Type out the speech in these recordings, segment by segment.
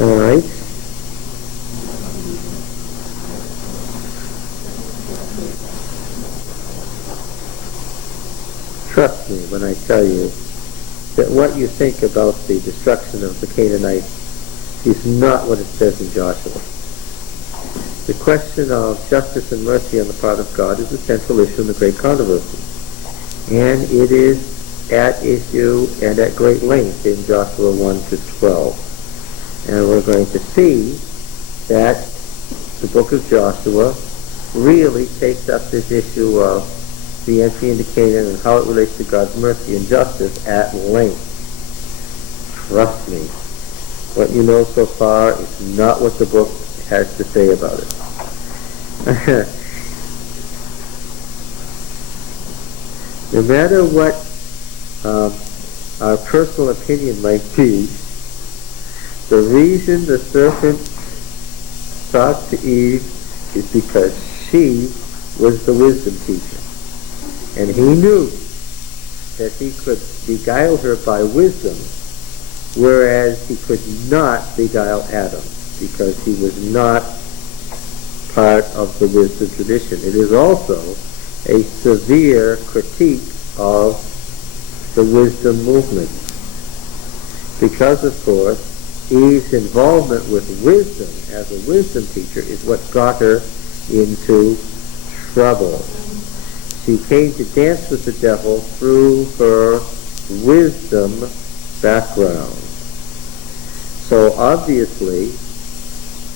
All right. Trust me when I tell you that what you think about the destruction of the Canaanites is not what it says in Joshua. The question of justice and mercy on the part of God is the central issue in the great controversy. And it is at issue and at great length in Joshua 1 to 12. And we're going to see that the book of Joshua really takes up this issue of the entry into Canaan and how it relates to God's mercy and justice at length. Trust me, what you know so far is not what the book has to say about it. No matter what our personal opinion might be, the reason the serpent talked to Eve is because she was the wisdom teacher. And he knew that he could beguile her by wisdom, whereas he could not beguile Adam, because he was not part of the wisdom tradition. It is also a severe critique of the wisdom movement, because, of course, Eve's involvement with wisdom as a wisdom teacher is what got her into trouble. She came to dance with the devil through her wisdom background. So obviously,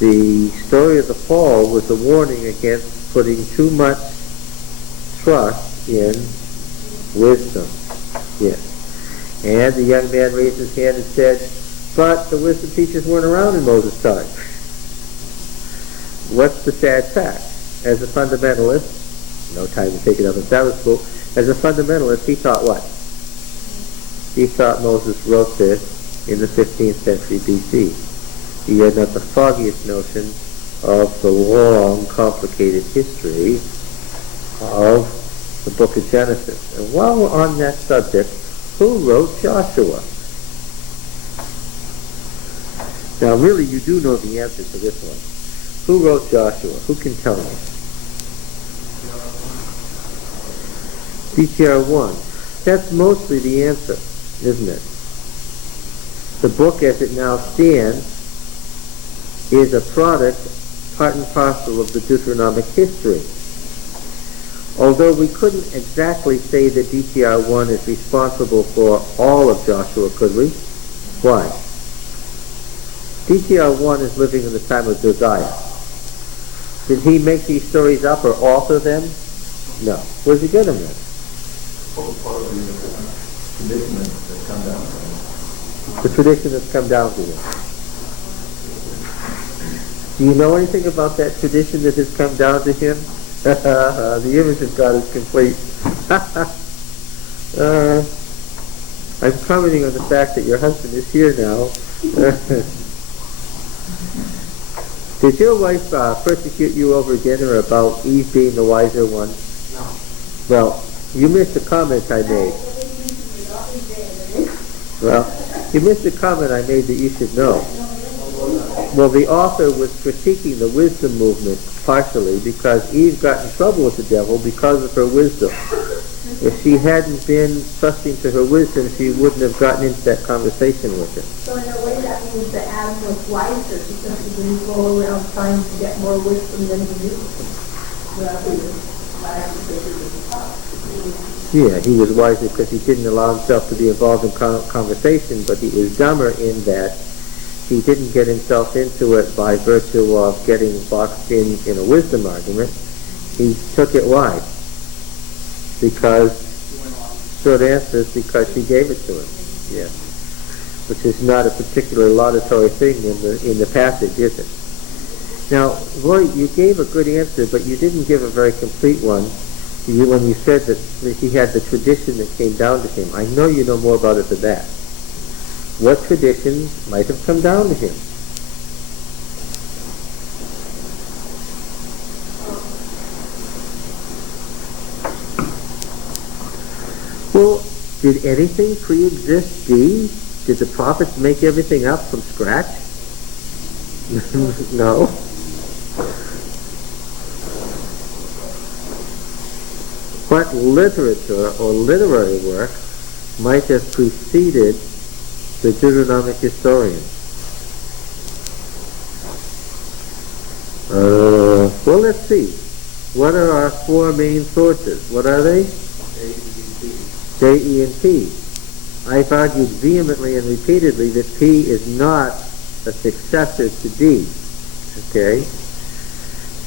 the story of the fall was a warning against putting too much trust in wisdom. Yes. And the young man raised his hand and said, but the wisdom teachers weren't around in Moses' time. What's the sad fact? As a fundamentalist, no time to take it up in Sabbath school, as a fundamentalist, he thought what? He thought Moses wrote this in the 15th century BC. He had not the foggiest notion of the long, complicated history of the book of Genesis. And while we're on that subject, who wrote Joshua? Now, really, you do know the answer to this one. Who wrote Joshua? Who can tell me? DTR1. That's mostly the answer, isn't it? The book as it now stands is a product, part and parcel of the Deuteronomic history. Although we couldn't exactly say that DTR1 is responsible for all of Joshua, could we? Why? DTR1 is living in the time of Josiah. Did he make these stories up or author them? No. Where'd he get them then? The tradition that's come down to him. Do you know anything about that tradition that has come down to him? The image of God is complete. I'm commenting on the fact that your husband is here now. Did your wife persecute you over dinner about Eve being the wiser one? No. Well, you missed a comment I made. Well, you missed a comment I made that you should know. Well, the author was critiquing the wisdom movement partially because Eve got in trouble with the devil because of her wisdom. If she hadn't been trusting to her wisdom, she wouldn't have gotten into that conversation with him. So in a way that means that Adam was wiser because he didn't go around trying to get more wisdom than he knew. Yeah, he was wiser because he didn't allow himself to be involved in conversation, but he was dumber in that he didn't get himself into it by virtue of getting boxed in a wisdom argument. He took it why? Because, short answer is because she gave it to him. Yeah. Which is not a particular laudatory thing in the passage, is it? Now, Roy, you gave a good answer, but you didn't give a very complete one when you said that he had the tradition that came down to him. I know you know more about it than that. What traditions might have come down to him? Well, did anything pre-exist D? Did the prophets make everything up from scratch? No. What literature or literary work might have preceded the Deuteronomic historian? Well, let's see. What are our four main sources? What are they? J, E, and P. I've argued vehemently and repeatedly that P is not a successor to D. Okay?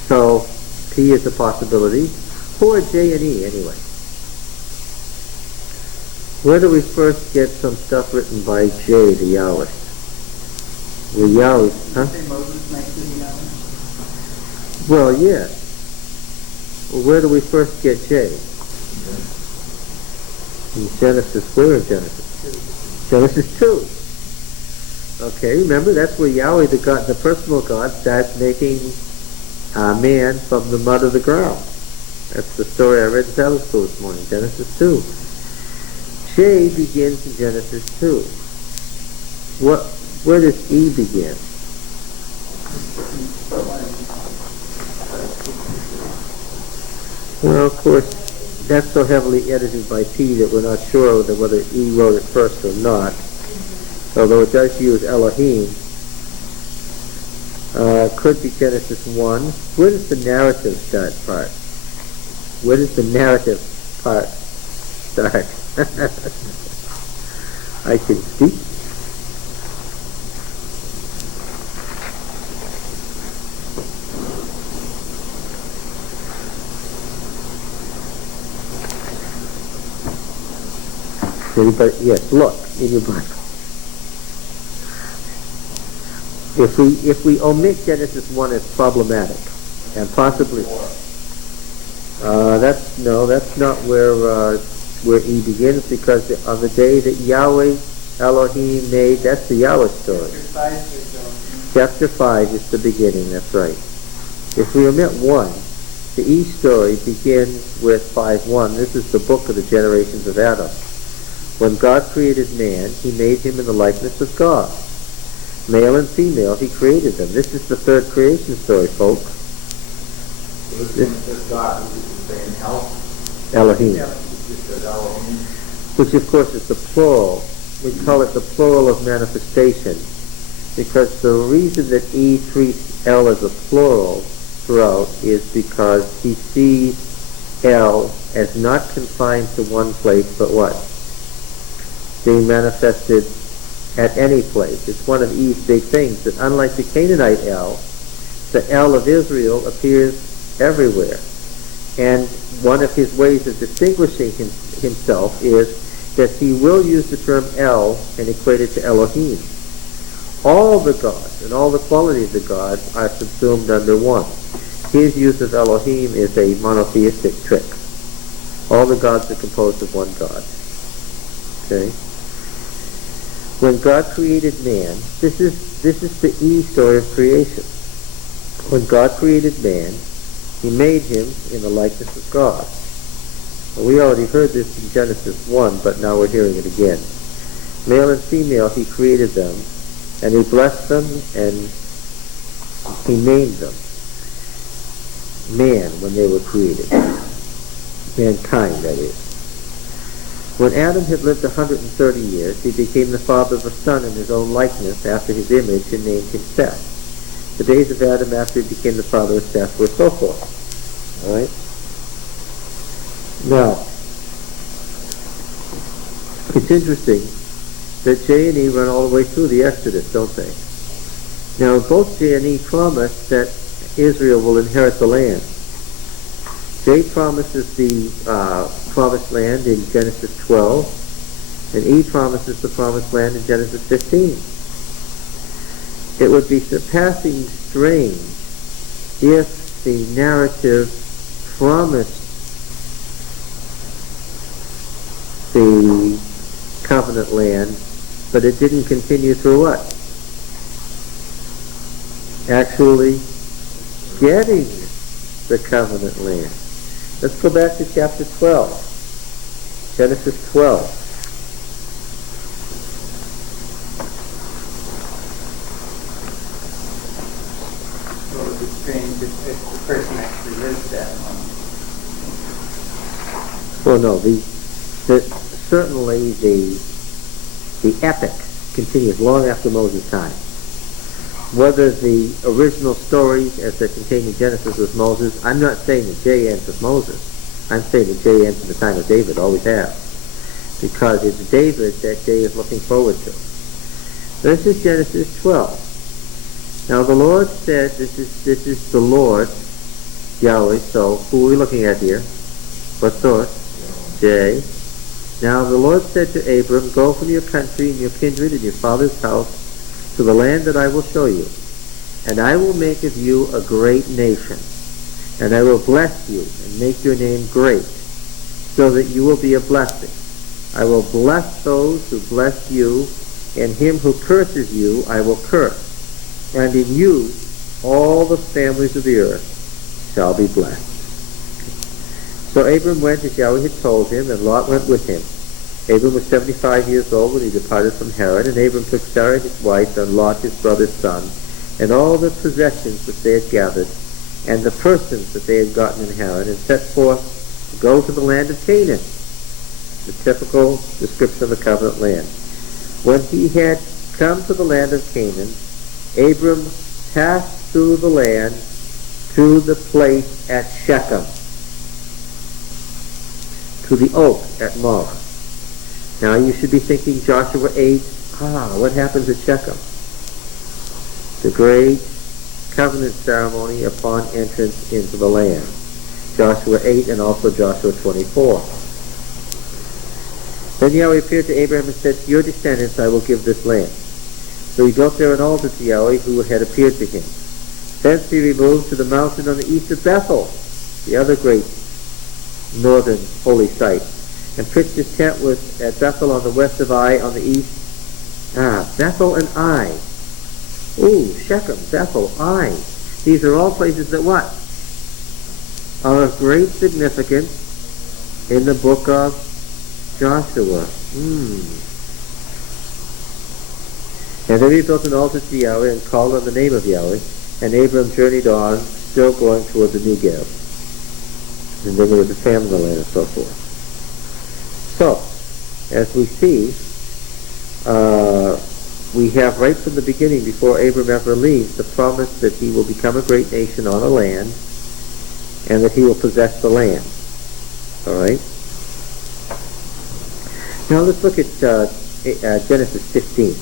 So, P is a possibility. Who are J and E, anyway? Where do we first get some stuff written by J, the Yahwist? The Yahwist, huh? Well, yes. Well, where do we first get J? In Genesis, where in Genesis? Genesis 2. Okay, remember, that's where Yahweh, the God, the personal God, starts making man from the mud of the ground. That's the story I read in Sabbath school this morning, Genesis 2. J begins in Genesis 2. Where does E begin? Well, of course, that's so heavily edited by P that we're not sure whether E wrote it first or not. Although it does use Elohim. Could be Genesis 1. Where does the narrative start part? Where does the narrative part start? I can speak. Anybody? Yes, look in your Bible. If we omit Genesis 1 as problematic, and possibly that's not where E begins, because on the day that Yahweh Elohim made, that's the Yahweh story. Chapter 5 is the beginning. That's right. If we omit 1, the E story begins with 5:1. This is the book of the generations of Adam. When God created man, he made him in the likeness of God. Male and female, he created them. This is the third creation story, folks. This God, Elohim. Which, of course, is the plural. We call it the plural of manifestation, because the reason that E treats L as a plural throughout is because he sees L as not confined to one place, but what? Being manifested at any place. It's one of Eve's big things, that unlike the Canaanite El, the El of Israel appears everywhere. And one of his ways of distinguishing himself is that he will use the term El and equate it to Elohim. All the gods and all the qualities of the gods are subsumed under one. His use of Elohim is a monotheistic trick. All the gods are composed of one God. Okay? When God created man, this is the E story of creation. When God created man, he made him in the likeness of God. Well, we already heard this in Genesis 1, but now we're hearing it again. Male and female, he created them, and he blessed them, and he named them man when they were created. Mankind, that is. When Adam had lived 130 years, he became the father of a son in his own likeness, after his image, and named him Seth. The days of Adam after he became the father of Seth were so forth. All right? Now, it's interesting that J and E run all the way through the Exodus, don't they? Now, both J and E promise that Israel will inherit the land. J promises the promised land in Genesis 12, and E promises the promised land in Genesis 15. It would be surpassing strange if the narrative promised the covenant land, but it didn't continue through what? Actually getting the covenant land. Let's go back to chapter 12. Genesis 12. would be strange if the person actually lives that long. Well, no, certainly the epic continues long after Moses' time. Whether the original stories as they're contained in Genesis with Moses, I'm not saying that J ends with Moses. I'm saying that J ends in the time of David, always have. Because it's David that J is looking forward to. This is Genesis 12. Now the Lord said, this is the Lord, Yahweh, so who are we looking at here? What source? J. Now the Lord said to Abram, go from your country and your kindred and your father's house to the land that I will show you. And I will make of you a great nation. And I will bless you and make your name great, so that you will be a blessing. I will bless those who bless you, and him who curses you I will curse. And in you all the families of the earth shall be blessed. So Abram went as Yahweh had told him, and Lot went with him. Abram was 75 years old when he departed from Haran, and Abram took Sarah his wife, and Lot his brother's son, and all the possessions which they had gathered, and the persons that they had gotten in Haran, and set forth to go to the land of Canaan, the typical description of the covenant land. When he had come to the land of Canaan, Abram passed through the land to the place at Shechem, to the oak at Moreh. Now you should be thinking Joshua 8, what happens at Shechem? The great covenant ceremony upon entrance into the land. Joshua 8 and also Joshua 24. Then Yahweh appeared to Abraham and said, to your descendants I will give this land. So he built there an altar to Yahweh who had appeared to him. Thence he removed to the mountain on the east of Bethel, the other great northern holy site, and pitched his tent was at Bethel on the west of Ai on the east. Bethel and Ai. Shechem, Bethel, Ai. These are all places that what? Are of great significance in the book of Joshua. And then he built an altar to Yahweh and called on the name of Yahweh, and Abram journeyed on, still going toward the Negev. And then there was a famine in the land and so forth. So, as we see, we have right from the beginning, before Abram ever leaves, the promise that he will become a great nation on a land, and that he will possess the land. All right? Now let's look at Genesis 15.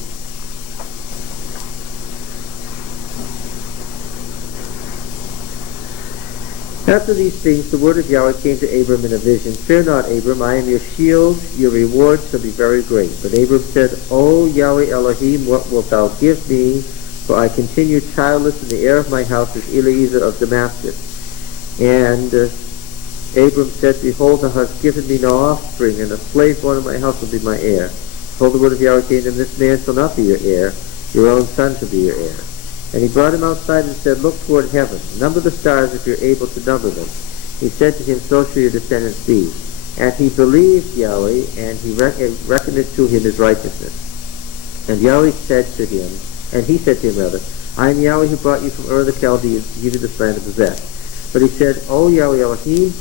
After these things, the word of Yahweh came to Abram in a vision. Fear not, Abram, I am your shield, your reward shall be very great. But Abram said, O Yahweh Elohim, what wilt thou give me? For I continue childless, and the heir of my house is Eliezer of Damascus. And Abram said, Behold, thou hast given me no offspring, and a slave born in my house will be my heir. Behold, the word of Yahweh came to him, This man shall not be your heir, your own son shall be your heir. And he brought him outside and said, Look toward heaven, number the stars if you're able to number them. He said to him, So shall your descendants be. And he believed Yahweh, and he reckoned it to him as righteousness. And Yahweh said to him, and he said to him rather, I am Yahweh who brought you from Ur of the Chaldeans to give you this land to possess. But he said, O Yahweh Elohim,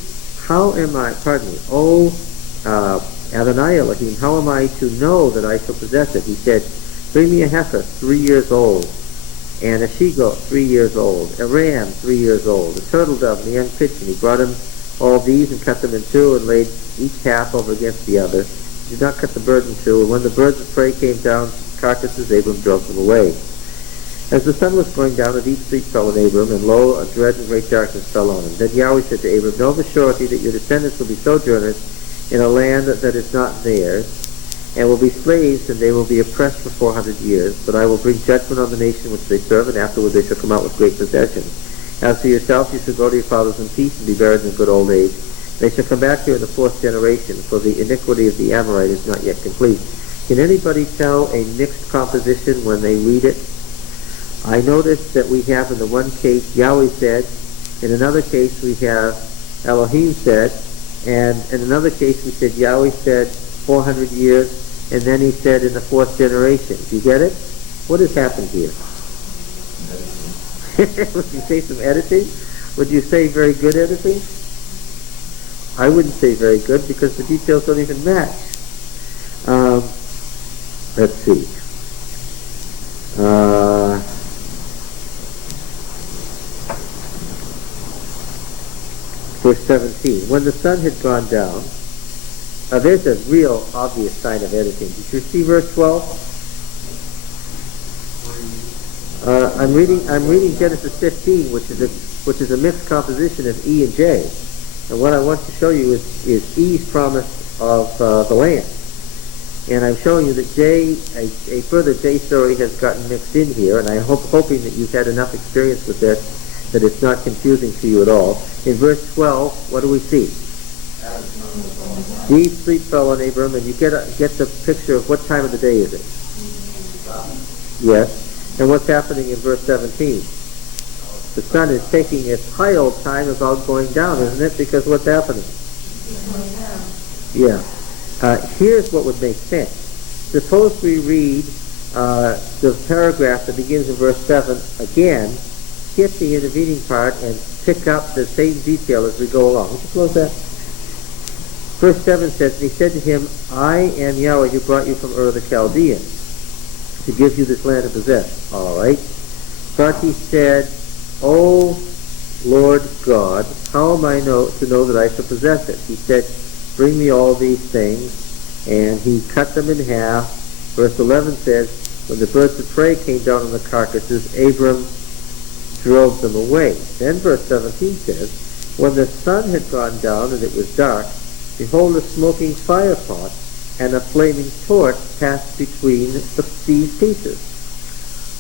Adonai Elohim, how am I to know that I shall possess it? He said, Bring me a heifer 3 years old, and a she-goat 3 years old, a ram 3 years old, a turtle dove, and a young pigeon. He brought him all these and cut them in two and laid each half over against the other. He did not cut the bird in two, and when the birds of prey came down to carcasses, Abram drove them away. As the sun was going down, a deep sleep fell on Abram, and lo, a dread and great darkness fell on him. Then Yahweh said to Abram, Know of a surety that your descendants will be sojourners in a land that is not theirs, and will be slaves, and they will be oppressed for 400 years. But I will bring judgment on the nation which they serve, and afterward they shall come out with great possessions. As for yourself, you shall go to your fathers in peace, and be buried in good old age. They shall come back here in the 4th generation, for the iniquity of the Amorite is not yet complete. Can anybody tell a mixed composition when they read it? I notice that we have in the one case, Yahweh said, in another case we have Elohim said, and in another case we said Yahweh said 400 years, and then he said in the 4th generation. Do you get it? What has happened here? Would you say some editing? Would you say very good editing? I wouldn't say very good because the details don't even match. Let's see. Verse 17. When the sun had gone down, there's a real obvious sign of editing. Did you see verse 12? I'm reading Genesis 15, which is a mixed composition of E and J, and what I want to show you is E's promise of the land, and I'm showing you that a further J story has gotten mixed in here, and I'm hoping that you've had enough experience with this that it's not confusing to you at all. In verse 12, what do we see? Deep sleep fell on Abram, and you get the picture of what time of the day is it? Yes. And what's happening in verse 17? The sun is taking its high old time about going down, isn't it? Because what's happening? Yeah. Here's what would make sense. Suppose we read the paragraph that begins in verse 7 again, skip the intervening part, and pick up the same detail as we go along. Would you close that? Verse 7 says, and he said to him, I am Yahweh who brought you from Ur of the Chaldeans, to give you this land to possess. All right. But he said, O Lord God, how am I to know that I shall possess it? He said, bring me all these things. And he cut them in half. Verse 11 says, when the birds of prey came down on the carcasses, Abram drove them away. Then verse 17 says, when the sun had gone down and it was dark, behold, a smoking fire pot and a flaming torch passed between these pieces.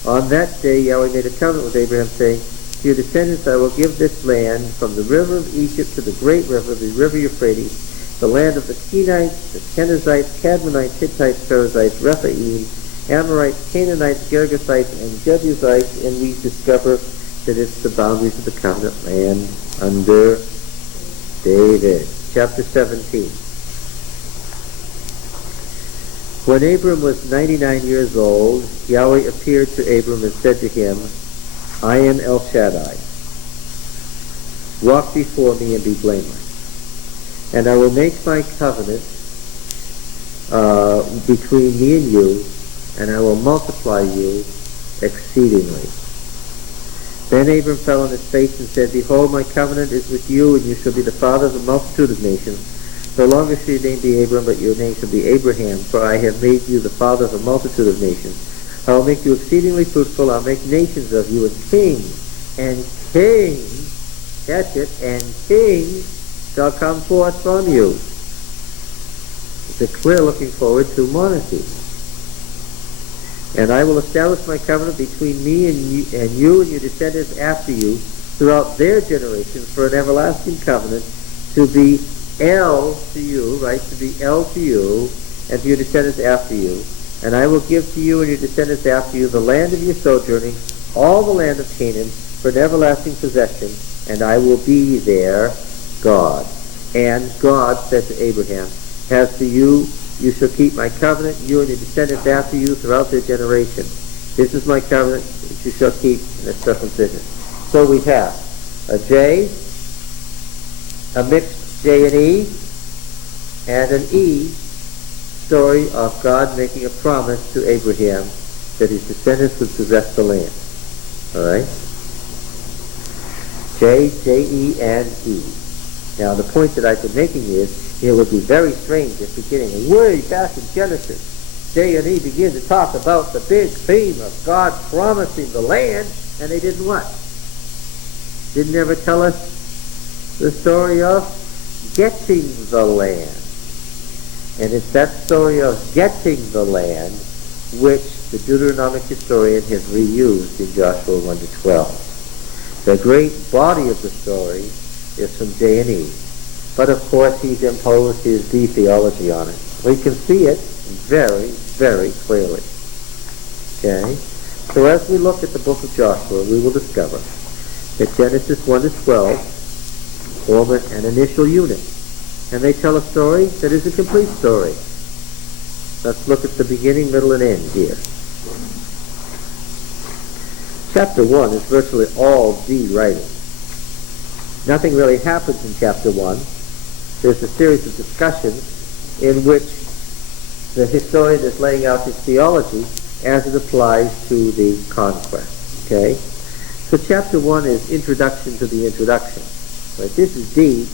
On that day Yahweh made a covenant with Abraham, saying, to your descendants I will give this land, from the river of Egypt to the great river, the river Euphrates, the land of the Kenites, the Kenizzites, Cadmonites, Hittites, Perizzites, Rephaim, Amorites, Canaanites, Girgasites, and Jebusites, and we discover that it's the boundaries of the covenant land under David. Chapter 17. When Abram was 99 years old, Yahweh appeared to Abram and said to him, I am El Shaddai. Walk before me and be blameless. And I will make my covenant between me and you, and I will multiply you exceedingly. Then Abram fell on his face and said, behold, my covenant is with you, and you shall be the father of a multitude of nations. No longer shall your name be Abram, but your name shall be Abraham, for I have made you the father of a multitude of nations. I will make you exceedingly fruitful. I'll make nations of you, and kings, catch it, and kings shall come forth from you. It's a clear looking forward to monarchy. And I will establish my covenant between me and you and your descendants after you throughout their generations for an everlasting covenant, to be El to you, right, to be El to you and to your descendants after you. And I will give to you and your descendants after you the land of your sojourning, all the land of Canaan, for an everlasting possession, and I will be their God. And God said to Abraham, as for you, you shall keep my covenant, you and your descendants after you throughout their generation. This is my covenant which you shall keep in the circumcision. So we have a J, a mixed J and E, and an E story of God making a promise to Abraham that his descendants would possess the land. All right? J, J-E, and E. Now, the point that I've been making is, it would be very strange if beginning way back in Genesis, J and E begin to talk about the big theme of God promising the land, and they didn't what? Didn't ever tell us the story of getting the land. And it's that story of getting the land which the Deuteronomic historian has reused in Joshua 1 to 12. The great body of the story is from J and E. But of course he's imposed his D theology on it. We can see it very, very clearly. Okay? So as we look at the book of Joshua, we will discover that Genesis 1 to 12 form an initial unit. And they tell a story that is a complete story. Let's look at the beginning, middle, and end here. Chapter 1 is virtually all D writing. Nothing really happens in chapter 1. There's a series of discussions in which the historian is laying out his theology as it applies to the conquest. Okay? So chapter 1 is introduction to the introduction. Right? This is D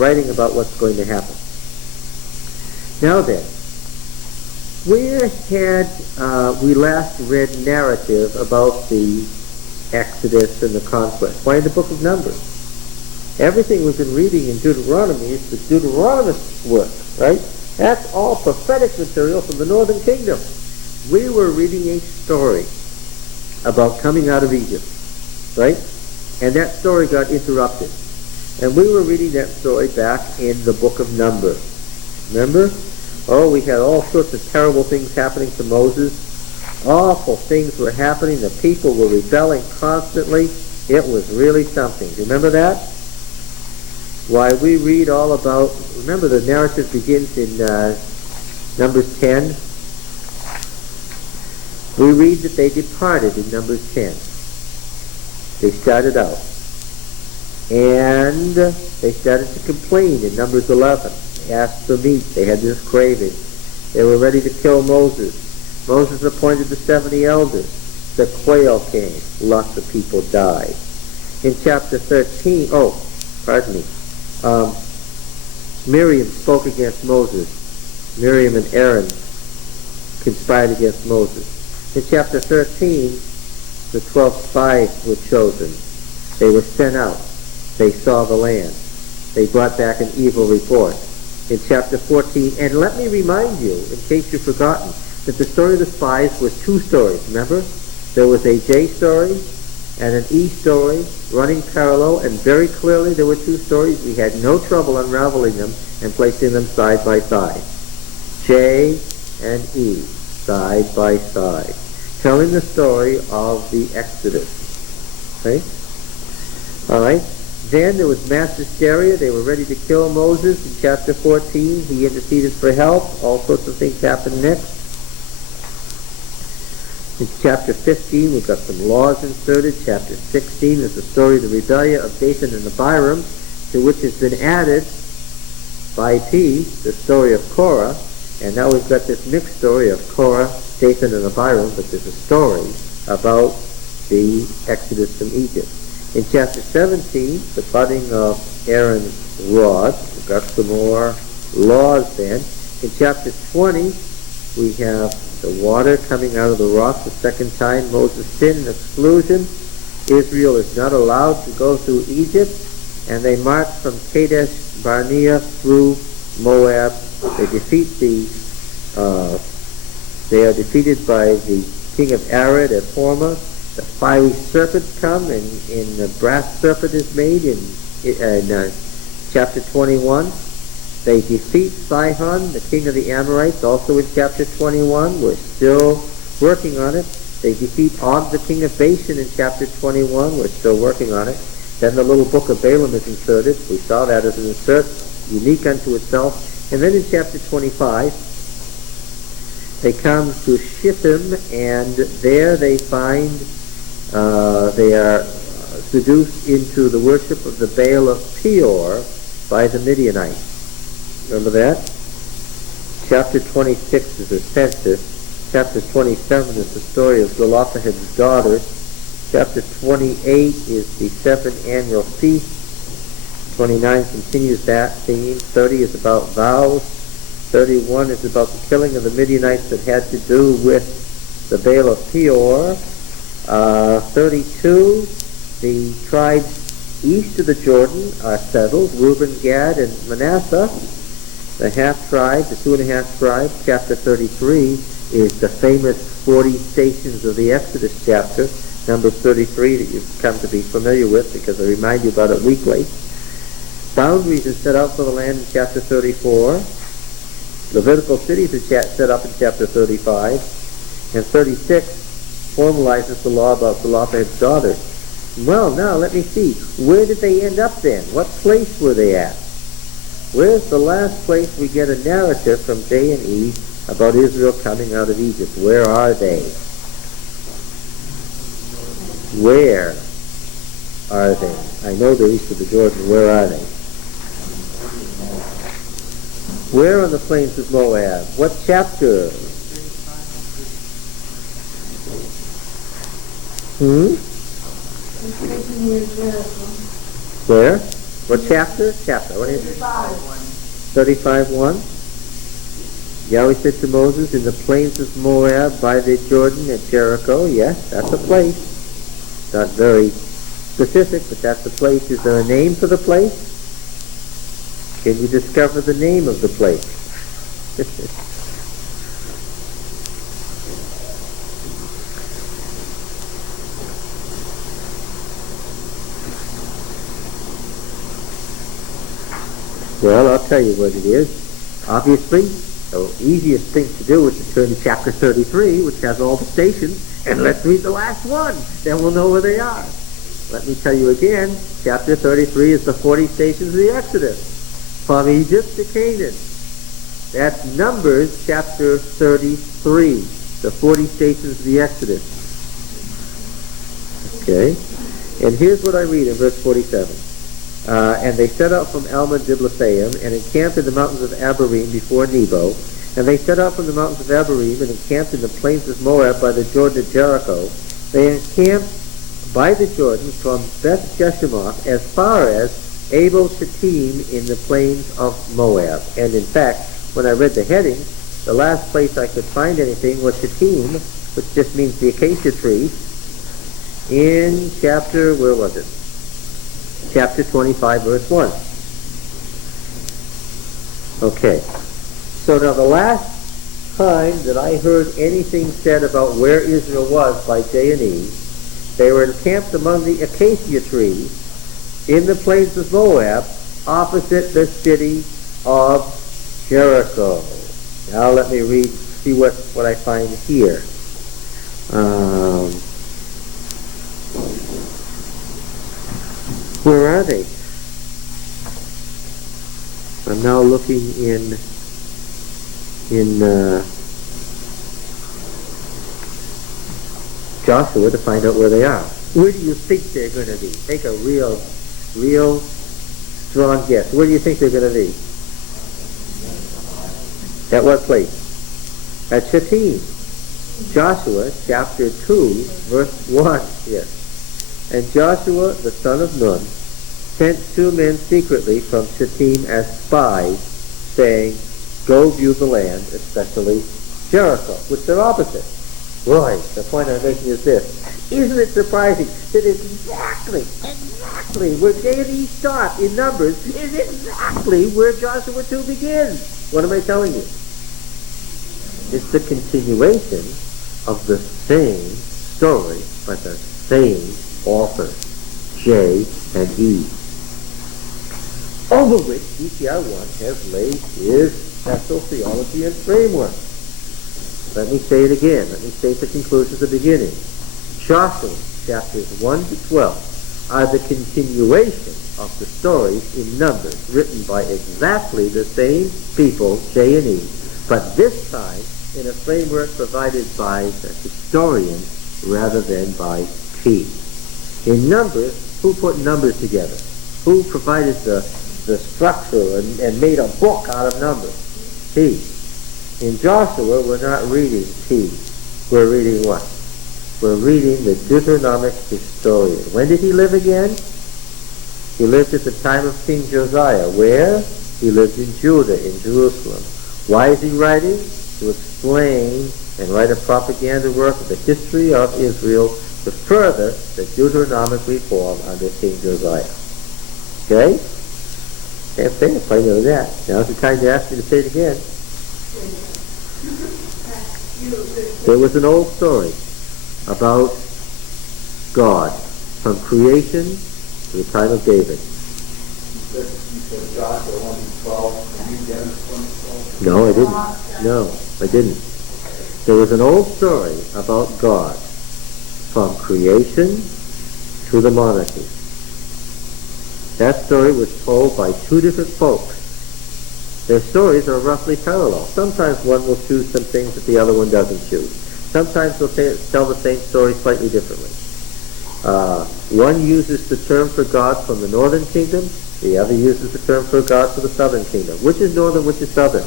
writing about what's going to happen. Now then, where had we last read narrative about the Exodus and the conquest? Why in the book of Numbers? Everything we've been reading in Deuteronomy is the Deuteronomist's work, right? That's all prophetic material from the northern kingdom. We were reading a story about coming out of Egypt, right? And that story got interrupted. And we were reading that story back in the book of Numbers. Remember? Oh, we had all sorts of terrible things happening to Moses. Awful things were happening. The people were rebelling constantly. It was really something. Do you remember that? Why, we read all about, remember the narrative begins in Numbers 10. We read that they departed in Numbers 10. They started out. And they started to complain in Numbers 11. They asked for meat. They had this craving. They were ready to kill Moses. Moses appointed the 70 elders. The quail came. Lots of people died. In chapter 13, Miriam spoke against Moses. Miriam and Aaron conspired against Moses. In chapter 13, the 12 spies were chosen. They were sent out. They saw the land. They brought back an evil report. In chapter 14, and let me remind you, in case you've forgotten, that the story of the spies was two stories, remember? There was a J story and an E story running parallel, and very clearly there were two stories. We had no trouble unraveling them and placing them side by side. J and E, side by side, telling the story of the Exodus. Okay? All right? Then there was mass hysteria. They were ready to kill Moses in chapter 14. He interceded for help. All sorts of things happened next. In chapter 15, we've got some laws inserted. Chapter 16 is the story of the rebellion of Dathan and Abiram, to which has been added by P, the story of Korah. And now we've got this mixed story of Korah, Dathan, and Abiram, but there's a story about the Exodus from Egypt. In chapter 17, the budding of Aaron's rod. We've got some more laws then. In chapter 20, we have the water coming out of the rock the second time. Moses' sin and exclusion. Israel is not allowed to go through Egypt, and they march from Kadesh Barnea through Moab. They are defeated by the king of Arad at Hormah. The fiery serpents come, and the brass serpent is made in chapter 21. They defeat Sihon, the king of the Amorites, also in chapter 21. We're still working on it. They defeat Og, the king of Bashan, in chapter 21. We're still working on it. Then the little book of Balaam is inserted. We saw that as an insert, unique unto itself. And then in chapter 25, they come to Shittim, and there they find they are seduced into the worship of the Baal of Peor by the Midianites. Remember that? Chapter 26 is a census. Chapter 27 is the story of Zelophehad's daughters. Chapter 28 is the 7th annual feast. 29 continues that theme. 30 is about vows. 31 is about the killing of the Midianites that had to do with the Baal of Peor. 32, the tribes east of the Jordan are settled, Reuben, Gad, and Manasseh. The half-tribe, the 2.5 tribes. Chapter 33 is the famous 40 stations of the Exodus chapter, Numbers 33, that you've come to be familiar with because I remind you about it weekly. Boundaries are set out for the land in chapter 34. Levitical cities are set up in chapter 35. And 36 formalizes the law about Zelophehad's daughters. Well, now let me see. Where did they end up then? What place were they at? Where's the last place we get a narrative from J and E about Israel coming out of Egypt? Where are they? Where are they? I know they're east of the Jordan. Where are they? Where on the plains of Moab? What chapter? Where? What chapter? Chapter. What is it? 35:1. Yahweh said to Moses, in the plains of Moab by the Jordan at Jericho. Yes, that's a place. Not very specific, but that's a place. Is there a name for the place? Can you discover the name of the place? Well, I'll tell you what it is. Obviously, the easiest thing to do is to turn to chapter 33, which has all the stations, and let's read the last one. Then we'll know where they are. Let me tell you again, chapter 33 is the 40 stations of the Exodus, from Egypt to Canaan. That's Numbers chapter 33, the 40 stations of the Exodus. Okay? And here's what I read in verse 47. And they set out from Alma Diblathaim and encamped in the mountains of Abarim before Nebo. And they set out from the mountains of Abarim and encamped in the plains of Moab by the Jordan at Jericho. They encamped by the Jordan from Beth Jeshimoth as far as Abel Shittim in the plains of Moab. And in fact, when I read the heading, the last place I could find anything was Shittim, which just means the acacia tree, in chapter, where was it? Chapter 25, verse 1. Okay. So now the last time that I heard anything said about where Israel was by J&E, they were encamped among the acacia trees in the plains of Moab, opposite the city of Jericho. Now let me read, see what I find here. Where are they? I'm now looking in Joshua to find out where they are. Where do you think they're going to be? Take a real strong guess. Where do you think they're going to be? At what place? At Shittim. Joshua chapter 2, verse 1. Yes. And Joshua, the son of Nun, sent 2 men secretly from Shittim as spies, saying, go view the land, especially Jericho, which they're opposite. Roy, the point I'm making is this. Isn't it surprising that exactly where J&E stopped in Numbers is exactly where Joshua 2 begins? What am I telling you? It's the continuation of the same story by the same author, J and E, over which DTR1 has laid his special theology and framework. Let me say it again. Let me state the conclusion at the beginning. Joshua chapters 1 to 12 are the continuation of the stories in Numbers written by exactly the same people, J and E, but this time in a framework provided by the historian rather than by P. In Numbers, who put Numbers together? Who provided the structure and made a book out of Numbers? P. In Joshua, we're not reading P. We're reading what? We're reading the Deuteronomic historian. When did he live again? He lived at the time of King Josiah. Where? He lived in Judah, in Jerusalem. Why is he writing? To explain and write a propaganda work of the history of Israel to further the Deuteronomic reform under King Josiah. Okay? Can't say it, I know that. Now's the time to ask me to say it again. There was an old story about God from creation to the time of David. You said Joshua 1:12, and you Genesis 1:12? No, I didn't. No, I didn't. There was an old story about God from creation to the monarchy. That story was told by 2 different folks. Their stories are roughly parallel. Sometimes one will choose some things that the other one doesn't choose. Sometimes they'll tell the same story slightly differently. One uses the term for God from the northern kingdom, the other uses the term for God for the southern kingdom. Which is northern, which is southern?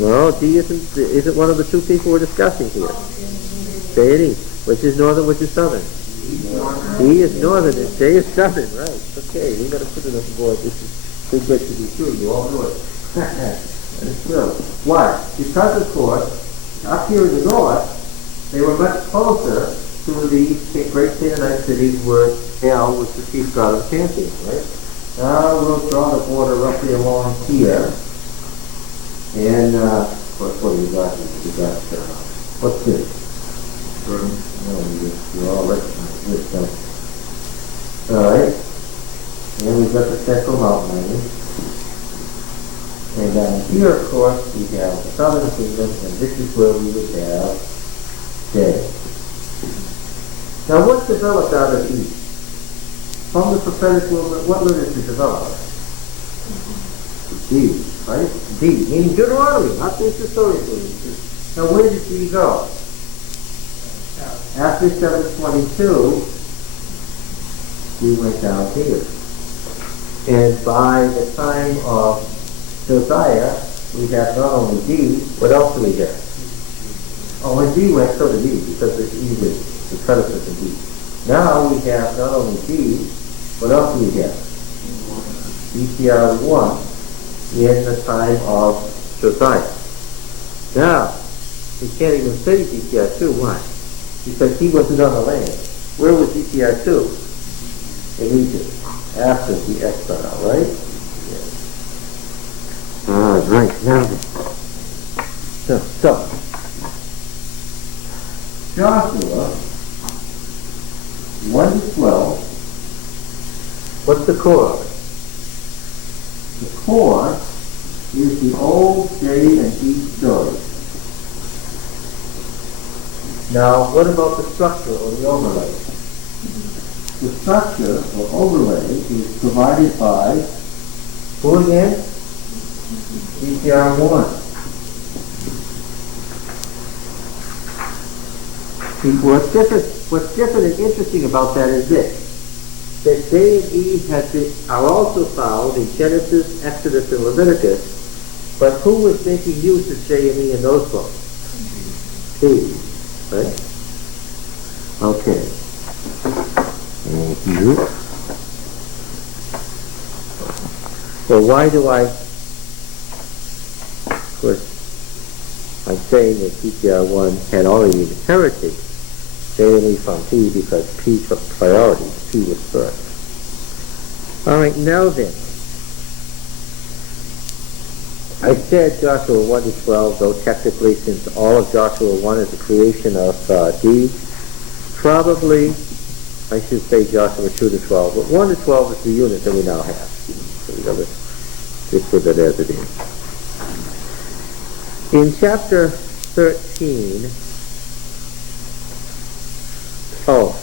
No, D isn't one of the two people we're discussing here. JEPD. Which is northern, which is southern? D is northern and J is southern, right. Okay, we got to put it on the board. This is too good to be true. You all know it. That's true. Why? Because, of course, up here in the north, they were much closer to the great Canaanite cities where El was the chief god of the pantheon, right? Now we'll draw the border roughly along here. And, what do you got? What's this? No, you all recognize this stuff. Alright. And we've got the central mountain range. And down here, of course, we have the southern kingdom, and this is where we would have J. Now, what developed out of East? From the prophetic movement, what literature developed? D, right? D, meaning Deuteronomy, not this historical literature. Now, where did D go? After 722, we went down here. And by the time of Josiah, we have not only D, what else do we have? Oh, when D went, so did E, because it's E is the predecessor of D. Now we have not only D, what else do we have? GTR1 in the time of Josiah. Now, we can't even say GTR2. Why? Because he wasn't on the land. Where was GTR2? In Egypt, after the exile, right? Yes. Right, now then. So, Joshua 1 to 12, what's the core of it? The core is the old J and E story. Now, what about the structure or the overlay? The structure or overlay is provided by who again? GTR1. What's different and interesting about that is this, that J and E are also found in Genesis, Exodus, and Leviticus, but who was making use of J and E in those books? P, right? Okay. Thank you. So why do I, of course, I'm saying that GTR1 had already inherited J and E from P because P took priority. P was first. All right, now then. I said Joshua 1 to 12, though technically since all of Joshua 1 is a creation of D, probably I should say Joshua 2 to 12, but 1 to 12 is the unit that we now have. So we've got to stick with it as it is. In chapter 13, Sean,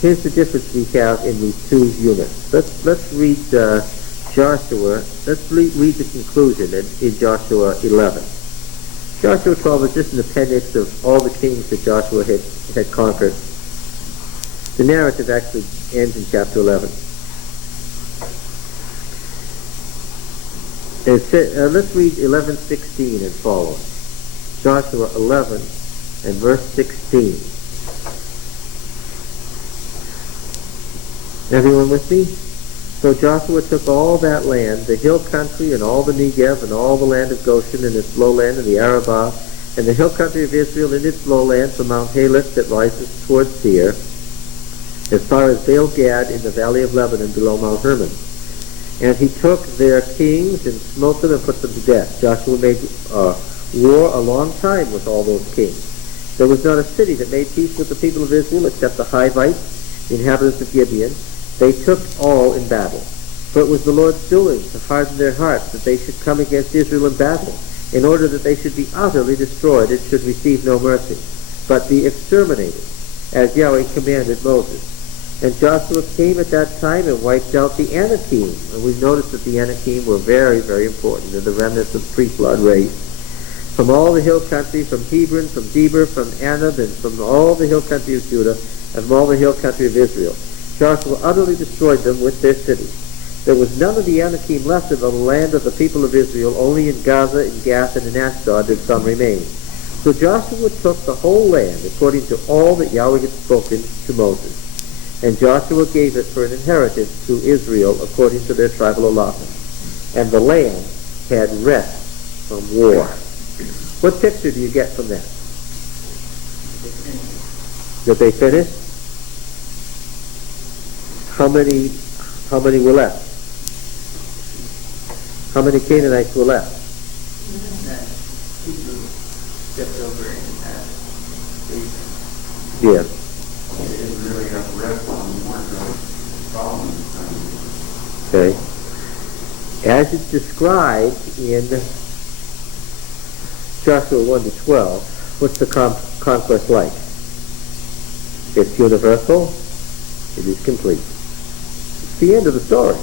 here's the difference we have in these two units. Let's read Joshua. Let's read the conclusion in Joshua 11. Joshua 12 is just an appendix of all the kings that Joshua had conquered. The narrative actually ends in chapter 11. Let's read 11:16 and following. Joshua 11 and verse 16. Everyone with me? So Joshua took all that land, the hill country and all the Negev and all the land of Goshen and its lowland and the Arabah and the hill country of Israel and its lowland from Mount Haleth that rises towards Seir, as far as Baal Gad in the valley of Lebanon below Mount Hermon. And he took their kings and smote them and put them to death. Joshua made war a long time with all those kings. There was not a city that made peace with the people of Israel except the Hivites, the inhabitants of Gibeon. They took all in battle. For it was the Lord's doing to harden their hearts that they should come against Israel in battle, in order that they should be utterly destroyed and should receive no mercy, but be exterminated, as Yahweh commanded Moses. And Joshua came at that time and wiped out the Anakim. And we've noticed that the Anakim were very, very important. They're the remnants of the pre-flood race. from all the hill country, from Hebron, from Debir, from Anab, and from all the hill country of Judah, and from all the hill country of Israel. Joshua utterly destroyed them with their cities. There was none of the Anakim left in the land of the people of Israel, only in Gaza, in Gath, and in Ashdod did some remain. So Joshua took the whole land according to all that Yahweh had spoken to Moses. And Joshua gave it for an inheritance to Israel according to their tribal allotment. And the land had rest from war. What picture do you get from that? That they finished? How many were left? How many Canaanites were left? Stepped over in that region. Yeah. They didn't really have rest on one of the problems. Okay. As it's described in Joshua 1 to 12, what's the conquest like? It's universal. It is complete. It's the end of the story.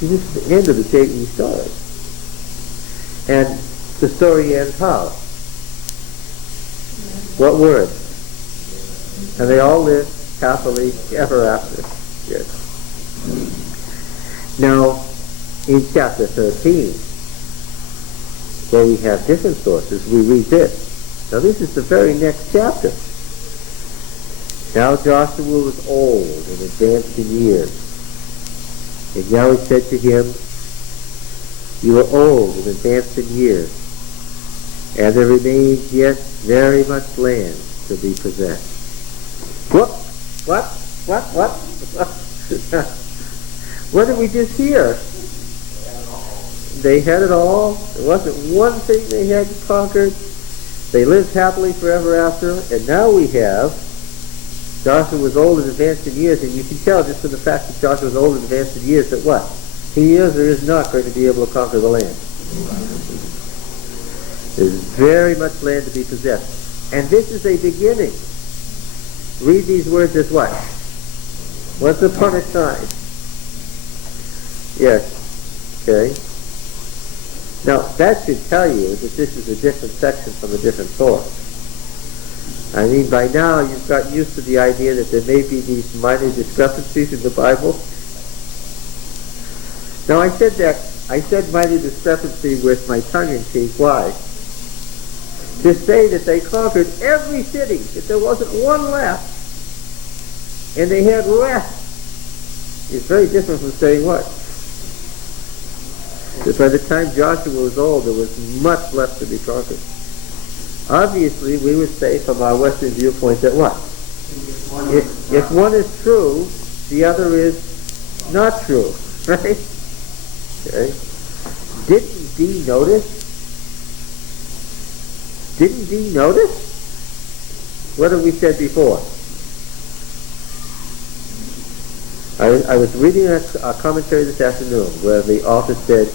This is the end of the JEPD story. And the story ends how? What word? And they all lived happily ever after. Yes. Now, in chapter 13, where we have different sources, we read this. Now this is the very next chapter. Now Joshua was old and advanced in years. And Yahweh said to him, you are old and advanced in years, and there remains yet very much land to be possessed. What? What did we just hear? They had it all. There wasn't one thing they hadn't conquered. They lived happily forever after, and now we have Joshua was old and advanced in years, and you can tell just from the fact that Joshua was old and advanced in years that what? He is or is not going to be able to conquer the land. There's very much land to be possessed. And this is a beginning. Read these words as what? Once upon a time. Yes. Okay. Now, that should tell you that this is a different section from a different source. I mean, by now you've got used to the idea that there may be these minor discrepancies in the Bible. Now, I said minor discrepancy with my tongue in cheek. Why? To say that they conquered every city, that there wasn't one left, and they had rest, is very different from saying what? That by the time Joshua was old, there was much left to be conquered. Obviously, we would say from our Western viewpoint that what? If one is true, the other is not true, right? Okay. Didn't Dee notice? Didn't Dee notice? What have we said before? I was reading a commentary this afternoon where the author said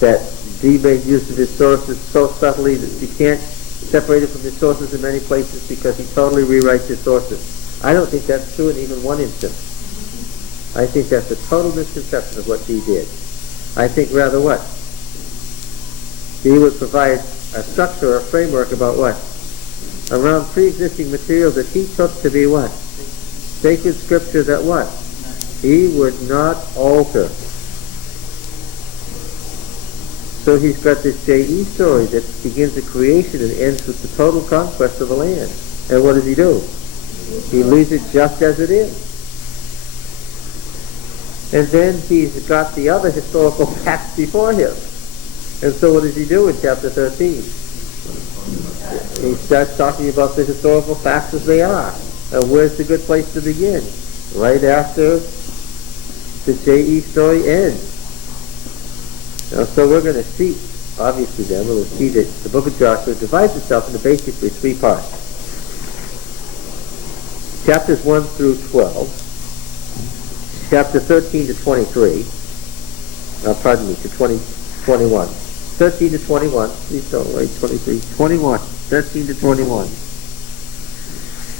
that Dee made use of his sources so subtly that you can't separate it from his sources in many places because he totally rewrites his sources. I don't think that's true in even one instance. I think that's a total misconception of what Dee did. I think rather what? Dee would provide a structure or a framework about what? Around pre-existing material that he took to be what? Sacred scripture that what? He would not alter. So he's got this JE story that begins the creation and ends with the total conquest of the land. And what does he do? He leaves it just as it is. And then he's got the other historical facts before him. And so what does he do in chapter 13? He starts talking about the historical facts as they are. And where's the good place to begin? Right after the JE story ends. Now, so we're going to see, obviously then, we'll see that the book of Joshua divides itself into basically three parts. Chapters 1 through 12, chapter 13 to 23, pardon me, to 21. 13 to 21, please don't wait, 23, 21, 13 to 21.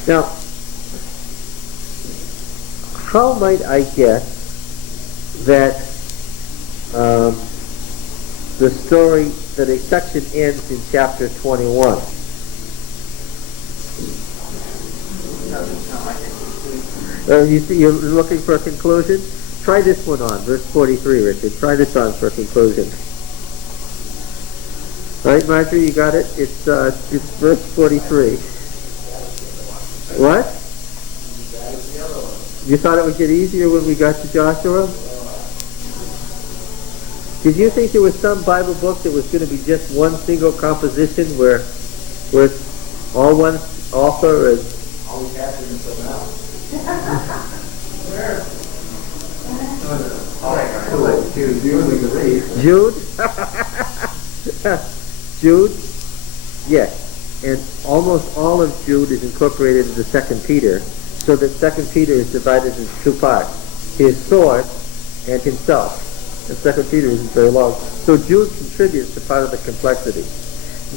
Now, how might I guess that the story, that a section ends in chapter 21. Doesn't sound like a conclusion. You see, you're looking for a conclusion? Try this one on, verse 43, Richard. Try this on for a conclusion. All right, Marjorie, you got it? It's verse 43. What? You thought it would get easier when we got to Joshua? Did you think there was some Bible book that was going to be just one single composition where it's all one author is... Always happened until now. Jude? Jude? Yes. And almost all of Jude is incorporated into 2 Peter, so that 2 Peter is divided into two parts. His sword and himself. And 2 Peter isn't very long. So Jude contributes to part of the complexity.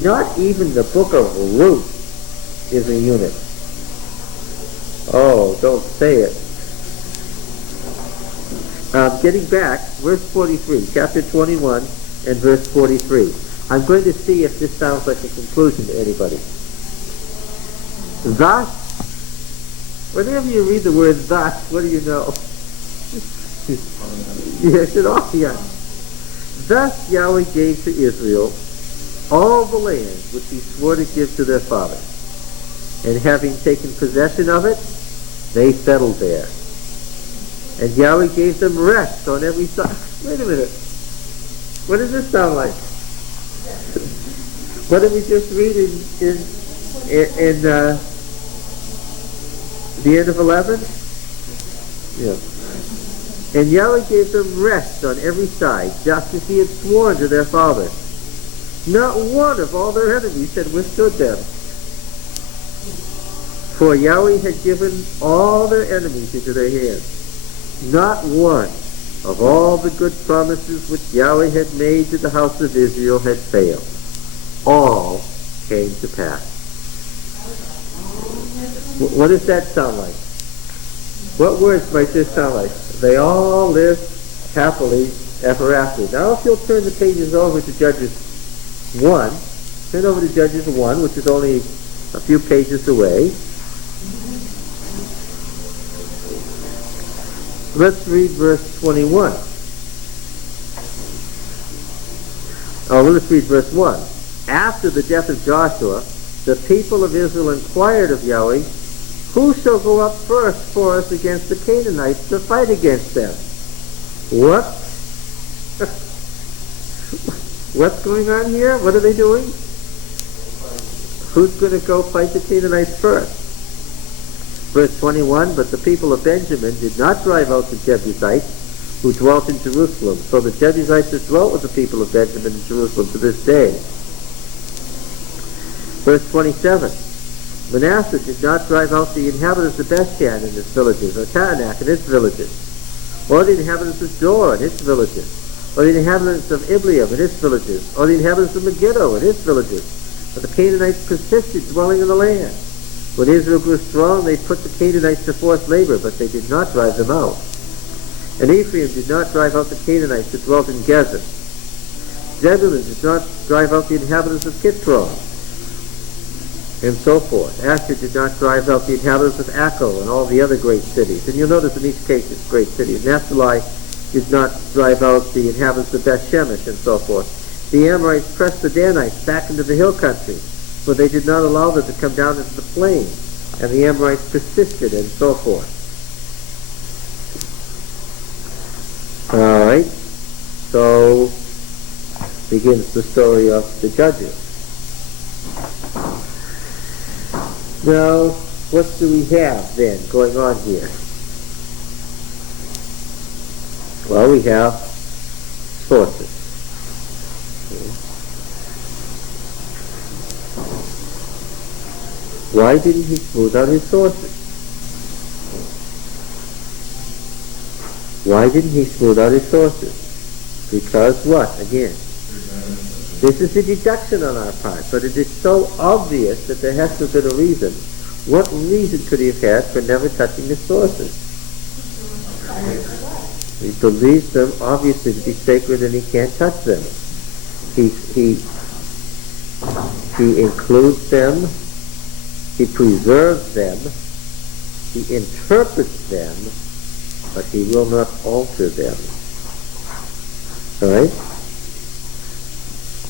Not even the book of Ruth is a unit. Oh, don't say it. Getting back, verse 43, chapter 21 and verse 43. I'm going to see if this sounds like a conclusion to anybody. Thus, whenever you read the word thus, what do you know? Yes, it all, yeah. Thus Yahweh gave to Israel all the land which he swore to give to their fathers. And having taken possession of it, they settled there. And Yahweh gave them rest on every side. Wait a minute. What does this sound like? What did we just read in the end of 11? Yeah. And Yahweh gave them rest on every side, just as he had sworn to their fathers. Not one of all their enemies had withstood them. For Yahweh had given all their enemies into their hands. Not one of all the good promises which Yahweh had made to the house of Israel had failed. All came to pass. What does that sound like? What words might this sound like? They all lived happily ever after. Now if you'll turn the pages over to Judges 1, turn over to Judges 1, which is only a few pages away. Let's read verse 21. Let's read verse 1. After the death of Joshua, the people of Israel inquired of Yahweh, who shall go up first for us against the Canaanites to fight against them? What? What's going on here? What are they doing? Who's going to go fight the Canaanites first? Verse 21, but the people of Benjamin did not drive out the Jebusites who dwelt in Jerusalem. So the Jebusites have dwelt with the people of Benjamin in Jerusalem to this day. Verse 27, Manasseh did not drive out the inhabitants of Bethshan and its villages, or Taanach and its villages, or the inhabitants of Dor and its villages, or the inhabitants of Ibleam and its villages, or the inhabitants of Megiddo and its villages. But the Canaanites persisted dwelling in the land. When Israel grew strong, they put the Canaanites to forced labor, but they did not drive them out. And Ephraim did not drive out the Canaanites that dwelt in Gezer. Zebulun did not drive out the inhabitants of Kitron, and so forth. Asher did not drive out the inhabitants of Akko and all the other great cities. And you'll notice in each case it's great cities. Naphtali did not drive out the inhabitants of Beth Shemesh and so forth. The Amorites pressed the Danites back into the hill country, for they did not allow them to come down into the plain. And the Amorites persisted and so forth. All right. So begins the story of the Judges. Now, what do we have then going on here? Well, we have sources. Why didn't he smooth out his sources? Why didn't he smooth out his sources? Because what? Again, this is a deduction on our part, but it is so obvious that there has to have been a reason. What reason could he have had for never touching the sources? He believes them obviously to be sacred and he can't touch them. He includes them, he preserves them, he interprets them, but he will not alter them. All right?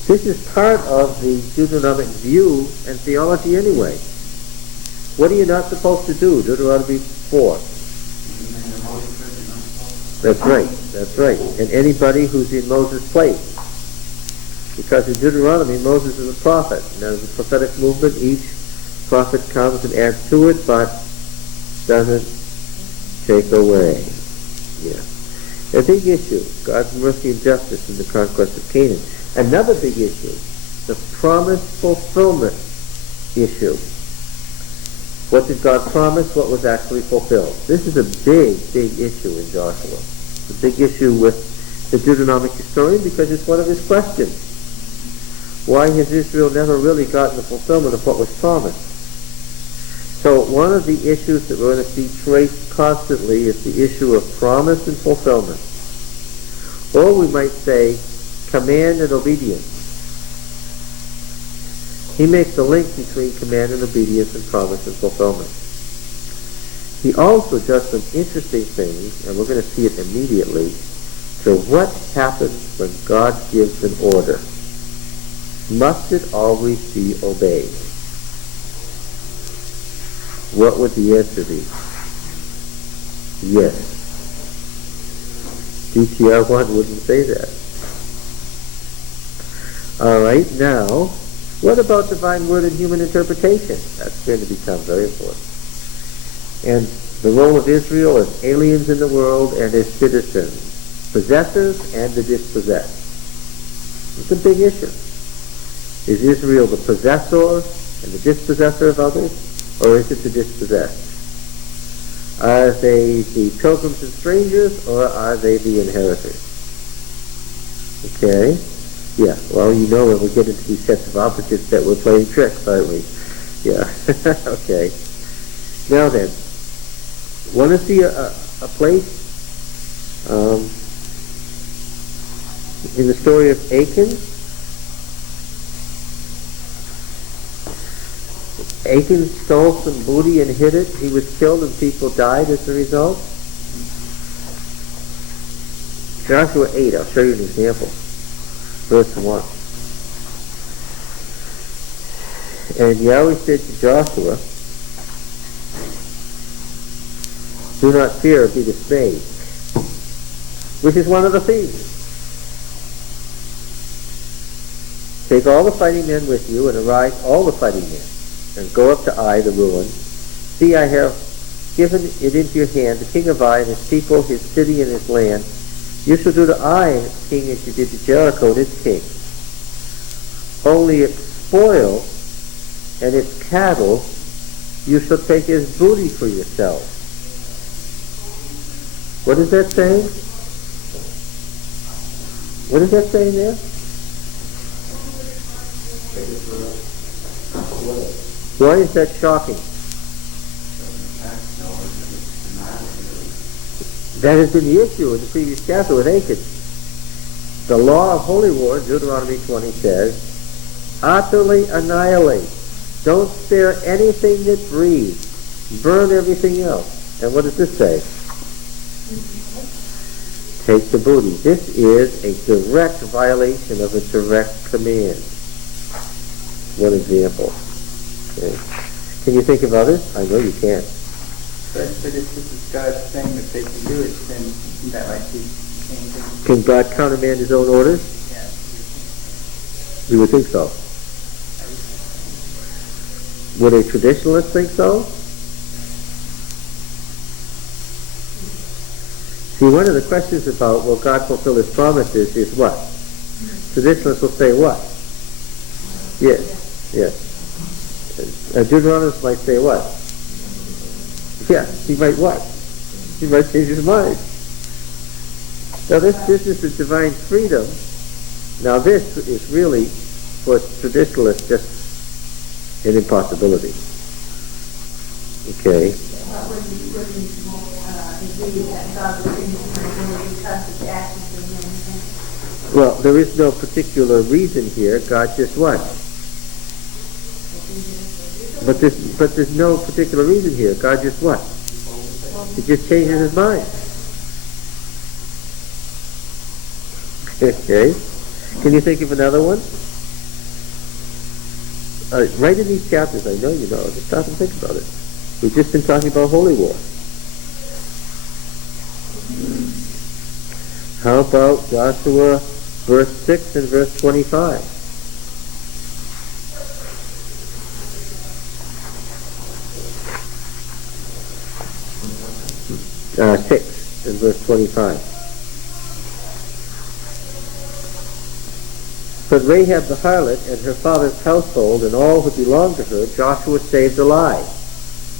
This is part of the Deuteronomic view and theology anyway. What are you not supposed to do? Deuteronomy 4. That's right, that's right. And anybody who's in Moses' place. Because in Deuteronomy, Moses is a prophet. Now, the prophetic movement, each prophet comes and adds to it, but doesn't take away. Yeah. A big issue, God's mercy and justice in the conquest of Canaan. Another big issue, the promise fulfillment issue. What did God promise? What was actually fulfilled? This is a big, big issue in Joshua. It's a big issue with the Deuteronomic historian because it's one of his questions. Why has Israel never really gotten the fulfillment of what was promised? So one of the issues that we're going to see traced constantly is the issue of promise and fulfillment. Or we might say command and obedience. He makes a link between command and obedience and promise and fulfillment. He also does some interesting things, and we're going to see it immediately, to what happens when God gives an order. Must it always be obeyed? What would the answer be? Yes. DTR1 wouldn't say that. All right, now, what about divine word and human interpretation? That's going to become very important. And the role of Israel as aliens in the world and as citizens, possessors and the dispossessed. It's a big issue. Is Israel the possessor and the dispossessor of others, or is it the dispossessed? Are they the pilgrims and strangers, or are they the inheritors? Okay? Yeah, well, you know when we get into these sets of opposites that we're playing tricks, aren't we? Yeah, okay. Now then, want to see a place in the story of Achan? Achan stole some booty and hid it. He was killed and people died as a result. Joshua 8, I'll show you an example. Verse 1. And Yahweh said to Joshua, do not fear or be dismayed. Which is one of the themes. Take all the fighting men with you and arise all the fighting men and go up to Ai, the ruin. See, I have given it into your hand, the king of Ai and his people, his city and his land. You shall do to Ai and its king as you did to Jericho and its king. Only its spoil and its cattle you shall take as booty for yourselves. What is that saying? What is that saying there? Why is that shocking? That has been the issue in the previous chapter with Achan. The law of holy war, Deuteronomy 20 says, utterly annihilate. Don't spare anything that breathes. Burn everything else. And what does this say? Take the booty. This is a direct violation of a direct command. One example. Okay. Can you think of others? I know you can't. But if this is God saying that they can do it, then isn't that like he's changing? Can God countermand his own orders? Yeah. You would think so. Would a traditionalist think so? See, one of the questions about will God fulfill his promises is what? Traditionalists will say what? Yes, yes. A Deuteronomist might say what? Yeah, he might what? He might change his mind. Now this is the divine freedom. Now this is really, for traditionalists, just an impossibility. Okay. Well, there is no particular reason here. God just what? But there's no particular reason here. God just what? He just changes his mind. Okay. Can you think of another one? Right in these chapters, I know you know. Just stop and think about it. We've just been talking about holy war. How about Joshua verse 6 and verse 25? 6 and verse 25. But Rahab the harlot and her father's household and all who belonged to her, Joshua saved alive.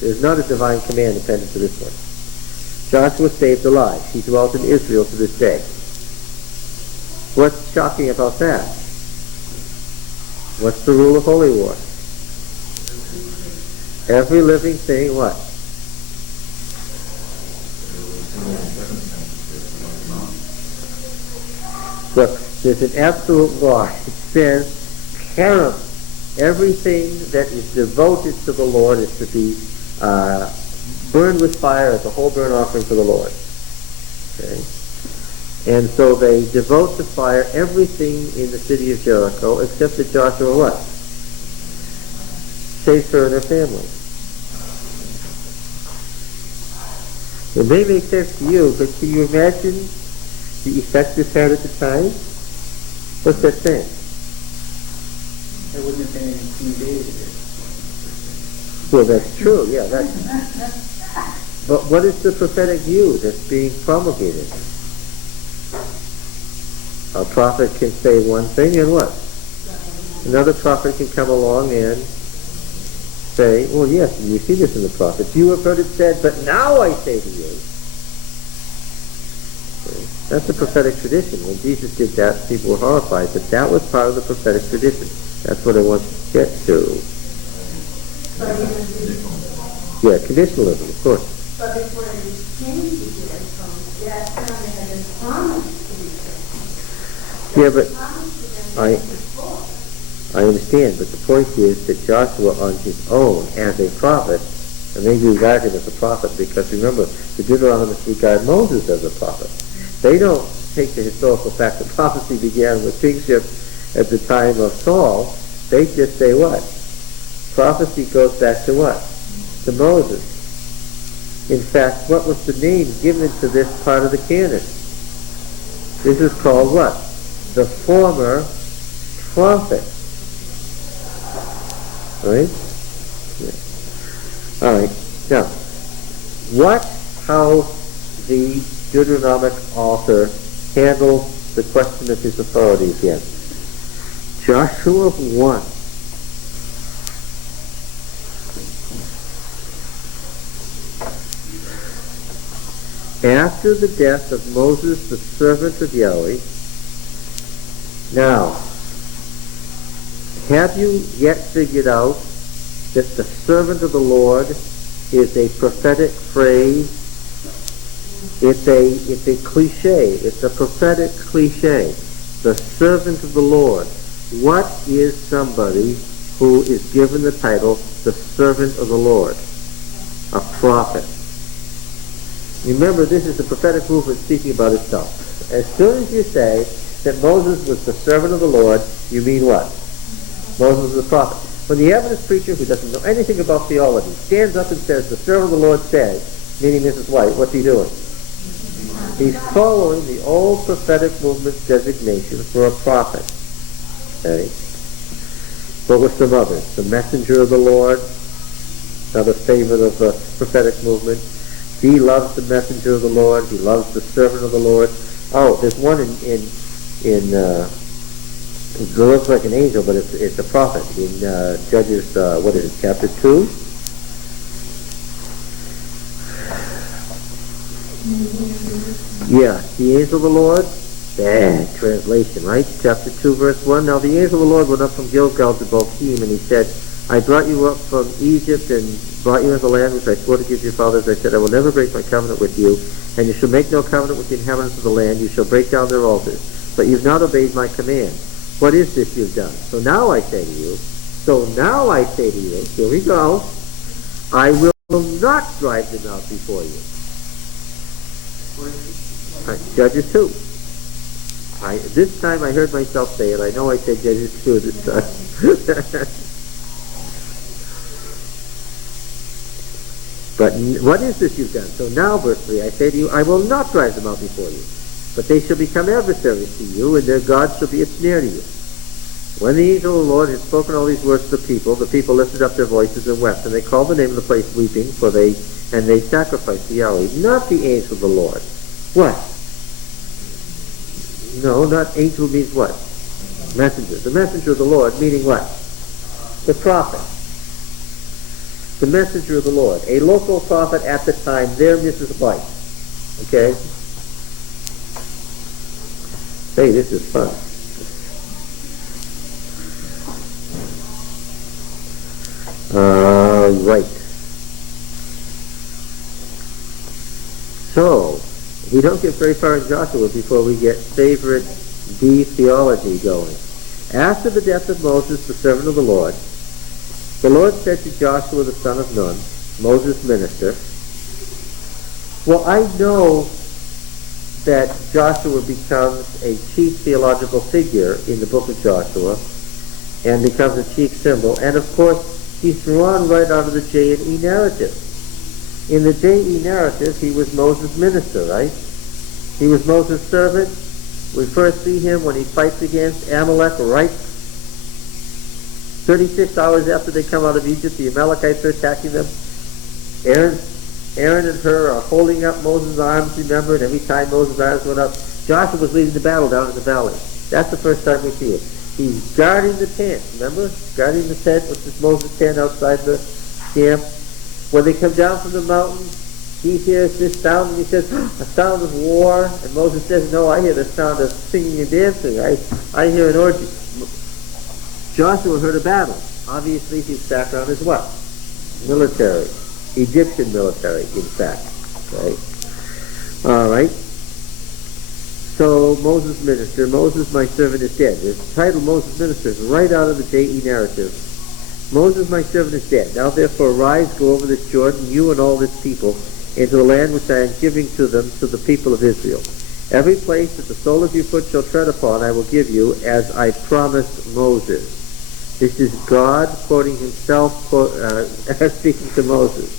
There's not a divine command appended to this one. Joshua saved alive. She dwelt in Israel to this day. What's shocking about that? What's the rule of holy war? Every living thing, what? Look, there's an absolute law. It says, param, everything that is devoted to the Lord is to be burned with fire as a whole burnt offering for the Lord. Okay? And so they devote to fire everything in the city of Jericho, except that Joshua what? Saves her and her family. It may make sense to you, but can you imagine the effect this had at the time? What's that saying? There wouldn't have been any King David. Well, that's true, yeah. But what is the prophetic view that's being promulgated? A prophet can say one thing and what? Another prophet can come along and say, well, yes, you see this in the prophets. You have heard it said, but now I say to you. Okay. That's a prophetic tradition. When Jesus did that, people were horrified, but that was part of the prophetic tradition. That's what I want to get to. Yeah, conditionalism, of course. But before it was changed again from that time it had been promised to be changed. Yeah, but I understand, but the point is that Joshua on his own, as a prophet, and they regard him as a prophet because remember, the Deuteronomists regard Moses as a prophet. They don't take the historical fact that prophecy began with kingship at the time of Saul. They just say what? Prophecy goes back to what? To Moses. In fact, what was the name given to this part of the canon? This is called what? The former prophet. Right? Yeah. All right. Now, how the Deuteronomic author handles the question of his authority again. Joshua 1. After the death of Moses, the servant of Yahweh. Now, have you yet figured out that the servant of the Lord is a prophetic phrase? It's a cliche. It's a prophetic cliche. The servant of the Lord. What is somebody who is given the title the servant of the Lord? A prophet. Remember, this is the prophetic movement speaking about itself. As soon as you say that Moses was the servant of the Lord, you mean what? Moses was a prophet. When the Adventist preacher who doesn't know anything about theology stands up and says, the servant of the Lord says, meaning Mrs. White, what's he doing? He's following the old prophetic movement's designation for a prophet. Okay? What were some others? The messenger of the Lord, another favorite of the prophetic movement. He loves the messenger of the Lord. He loves the servant of the Lord. Oh, there's one in it looks like an angel, but it's a prophet. In Judges, what is it, chapter 2? Yeah, the angel of the Lord. Bad translation, right? Chapter 2, verse 1. Now the angel of the Lord went up from Gilgal to Bochim, and he said, I brought you up from Egypt and brought you into the land which I swore to give your fathers. I said, I will never break my covenant with you, and you shall make no covenant with the inhabitants of the land. You shall break down their altars. but you've not obeyed my command. What is this you've done? So now I say to you, here we go, I will not drive them out before you. Judges 2. This time I heard myself say it. I know I said Judges 2 this time. But what is this you've done? So now, verse 3, I say to you, I will not drive them out before you, but they shall become adversaries to you, and their God shall be a snare to you. When the angel of the Lord had spoken all these words to the people lifted up their voices and wept, and they called the name of the place Weeping, and they sacrificed to Yahweh. Not the angel of the Lord. What? No, not angel means what? Messenger. The messenger of the Lord, meaning what? The prophet. The messenger of the Lord. A local prophet at the time, their Mrs. White. Okay? Hey, this is fun. Right. So, we don't get very far in Joshua before we get favorite D theology going. After the death of Moses, the servant of the Lord said to Joshua the son of Nun, Moses' minister, well, I know that Joshua becomes a chief theological figure in the book of Joshua and becomes a chief symbol, and of course he's drawn right out of the J&E narrative. In the J.E. narrative, he was Moses' minister, right? He was Moses' servant. We first see him when he fights against Amalek, right? 36 hours after they come out of Egypt, the Amalekites are attacking them. Aaron and Hur are holding up Moses' arms, remember, and every time Moses' arms went up, Joshua was leading the battle down in the valley. That's the first time we see it. He's guarding the tent, remember? Guarding the tent, which is Moses' tent outside the camp. When they come down from the mountain, he hears this sound, and he says, a sound of war. And Moses says, no, I hear the sound of singing and dancing. I hear an orgy. Joshua heard a battle. Obviously, his background is what? Military. Egyptian military, in fact. Okay? All right. So, Moses minister, Moses my servant is dead. The title Moses minister is right out of the J.E. narrative. Moses my servant is dead. Now therefore arise, go over this Jordan, you and all this people, into the land which I am giving to them, to the people of Israel. Every place that the sole of your foot shall tread upon, I will give you, as I promised Moses. This is God quoting himself, speaking to Moses.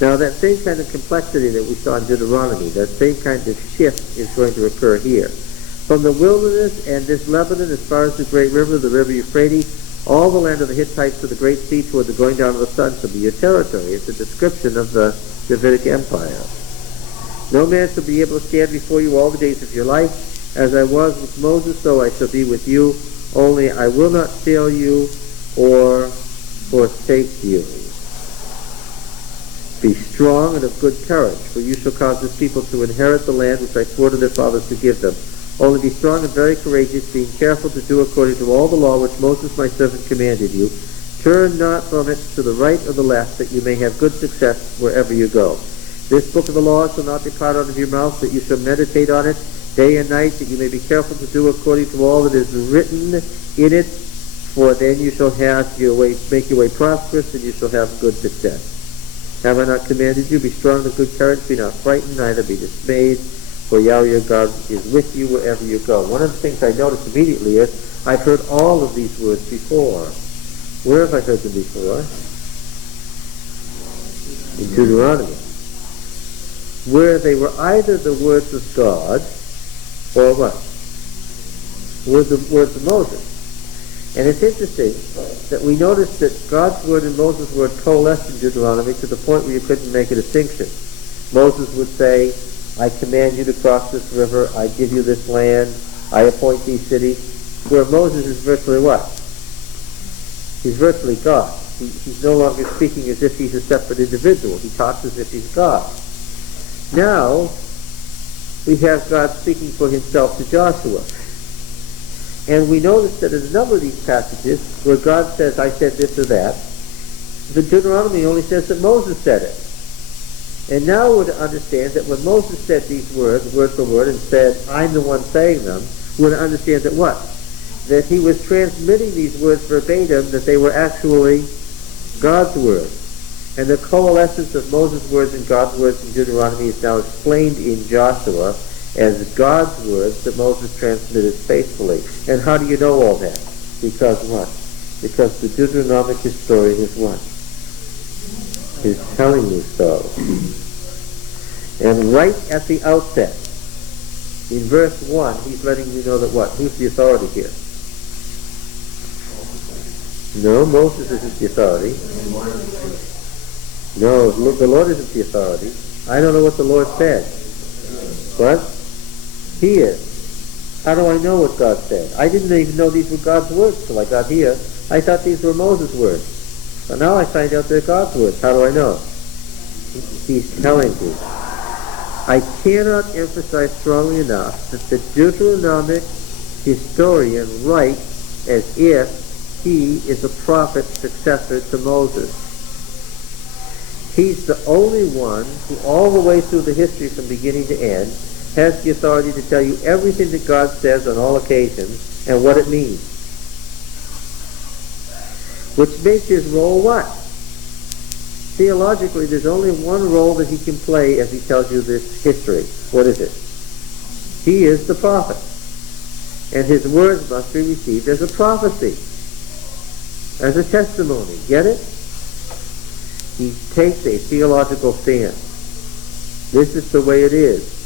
Now that same kind of complexity that we saw in Deuteronomy, that same kind of shift is going to occur here. From the wilderness and this Lebanon as far as the great river, the river Euphrates, all the land of the Hittites to the great sea toward the going down of the sun shall be your territory. It's a description of the Davidic Empire. No man shall be able to stand before you all the days of your life. As I was with Moses, so I shall be with you. Only I will not fail you or forsake you. Be strong and of good courage, for you shall cause this people to inherit the land which I swore to their fathers to give them. Only be strong and very courageous, being careful to do according to all the law which Moses my servant commanded you. Turn not from it to the right or the left, that you may have good success wherever you go. This book of the law shall not depart out of your mouth, that you shall meditate on it day and night, that you may be careful to do according to all that is written in it, for then you shall make your way prosperous, and you shall have good success. Have I not commanded you? Be strong and of good courage, be not frightened, neither be dismayed, for Yahweh your God is with you wherever you go. One of the things I noticed immediately is, I've heard all of these words before. Where have I heard them before? In Deuteronomy. Where they were either the words of God, or what? Words of Moses. And it's interesting that we notice that God's word and Moses' word coalesced in Deuteronomy to the point where you couldn't make a distinction. Moses would say, I command you to cross this river, I give you this land, I appoint these cities. Where Moses is virtually what? He's virtually God. He's no longer speaking as if he's a separate individual. He talks as if he's God. Now, we have God speaking for himself to Joshua. And we notice that in a number of these passages where God says, I said this or that, the Deuteronomy only says that Moses said it. And now we're to understand that when Moses said these words, word for word, and said, I'm the one saying them, we're to understand that what? That he was transmitting these words verbatim, that they were actually God's words. And the coalescence of Moses' words and God's words in Deuteronomy is now explained in Joshua as God's words that Moses transmitted faithfully. And how do you know all that? Because what? Because the Deuteronomic historian is what? Is telling you so. And right at the outset, in verse 1, he's letting you know that what? Who's the authority here? No, Moses isn't the authority. No, the Lord isn't the authority. I don't know what the Lord said. What? He is. How do I know what God said? I didn't even know these were God's words till I got here. I thought these were Moses' words. But now I find out they're God's words. How do I know? He's telling you. I cannot emphasize strongly enough that the Deuteronomic historian writes as if he is a prophet successor to Moses. He's the only one who all the way through the history from beginning to end has the authority to tell you everything that God says on all occasions and what it means. Which makes his role what? Theologically, there's only one role that he can play as he tells you this history. What is it? He is the prophet. And his words must be received as a prophecy, as a testimony. Get it? He takes a theological stand. This is the way it is.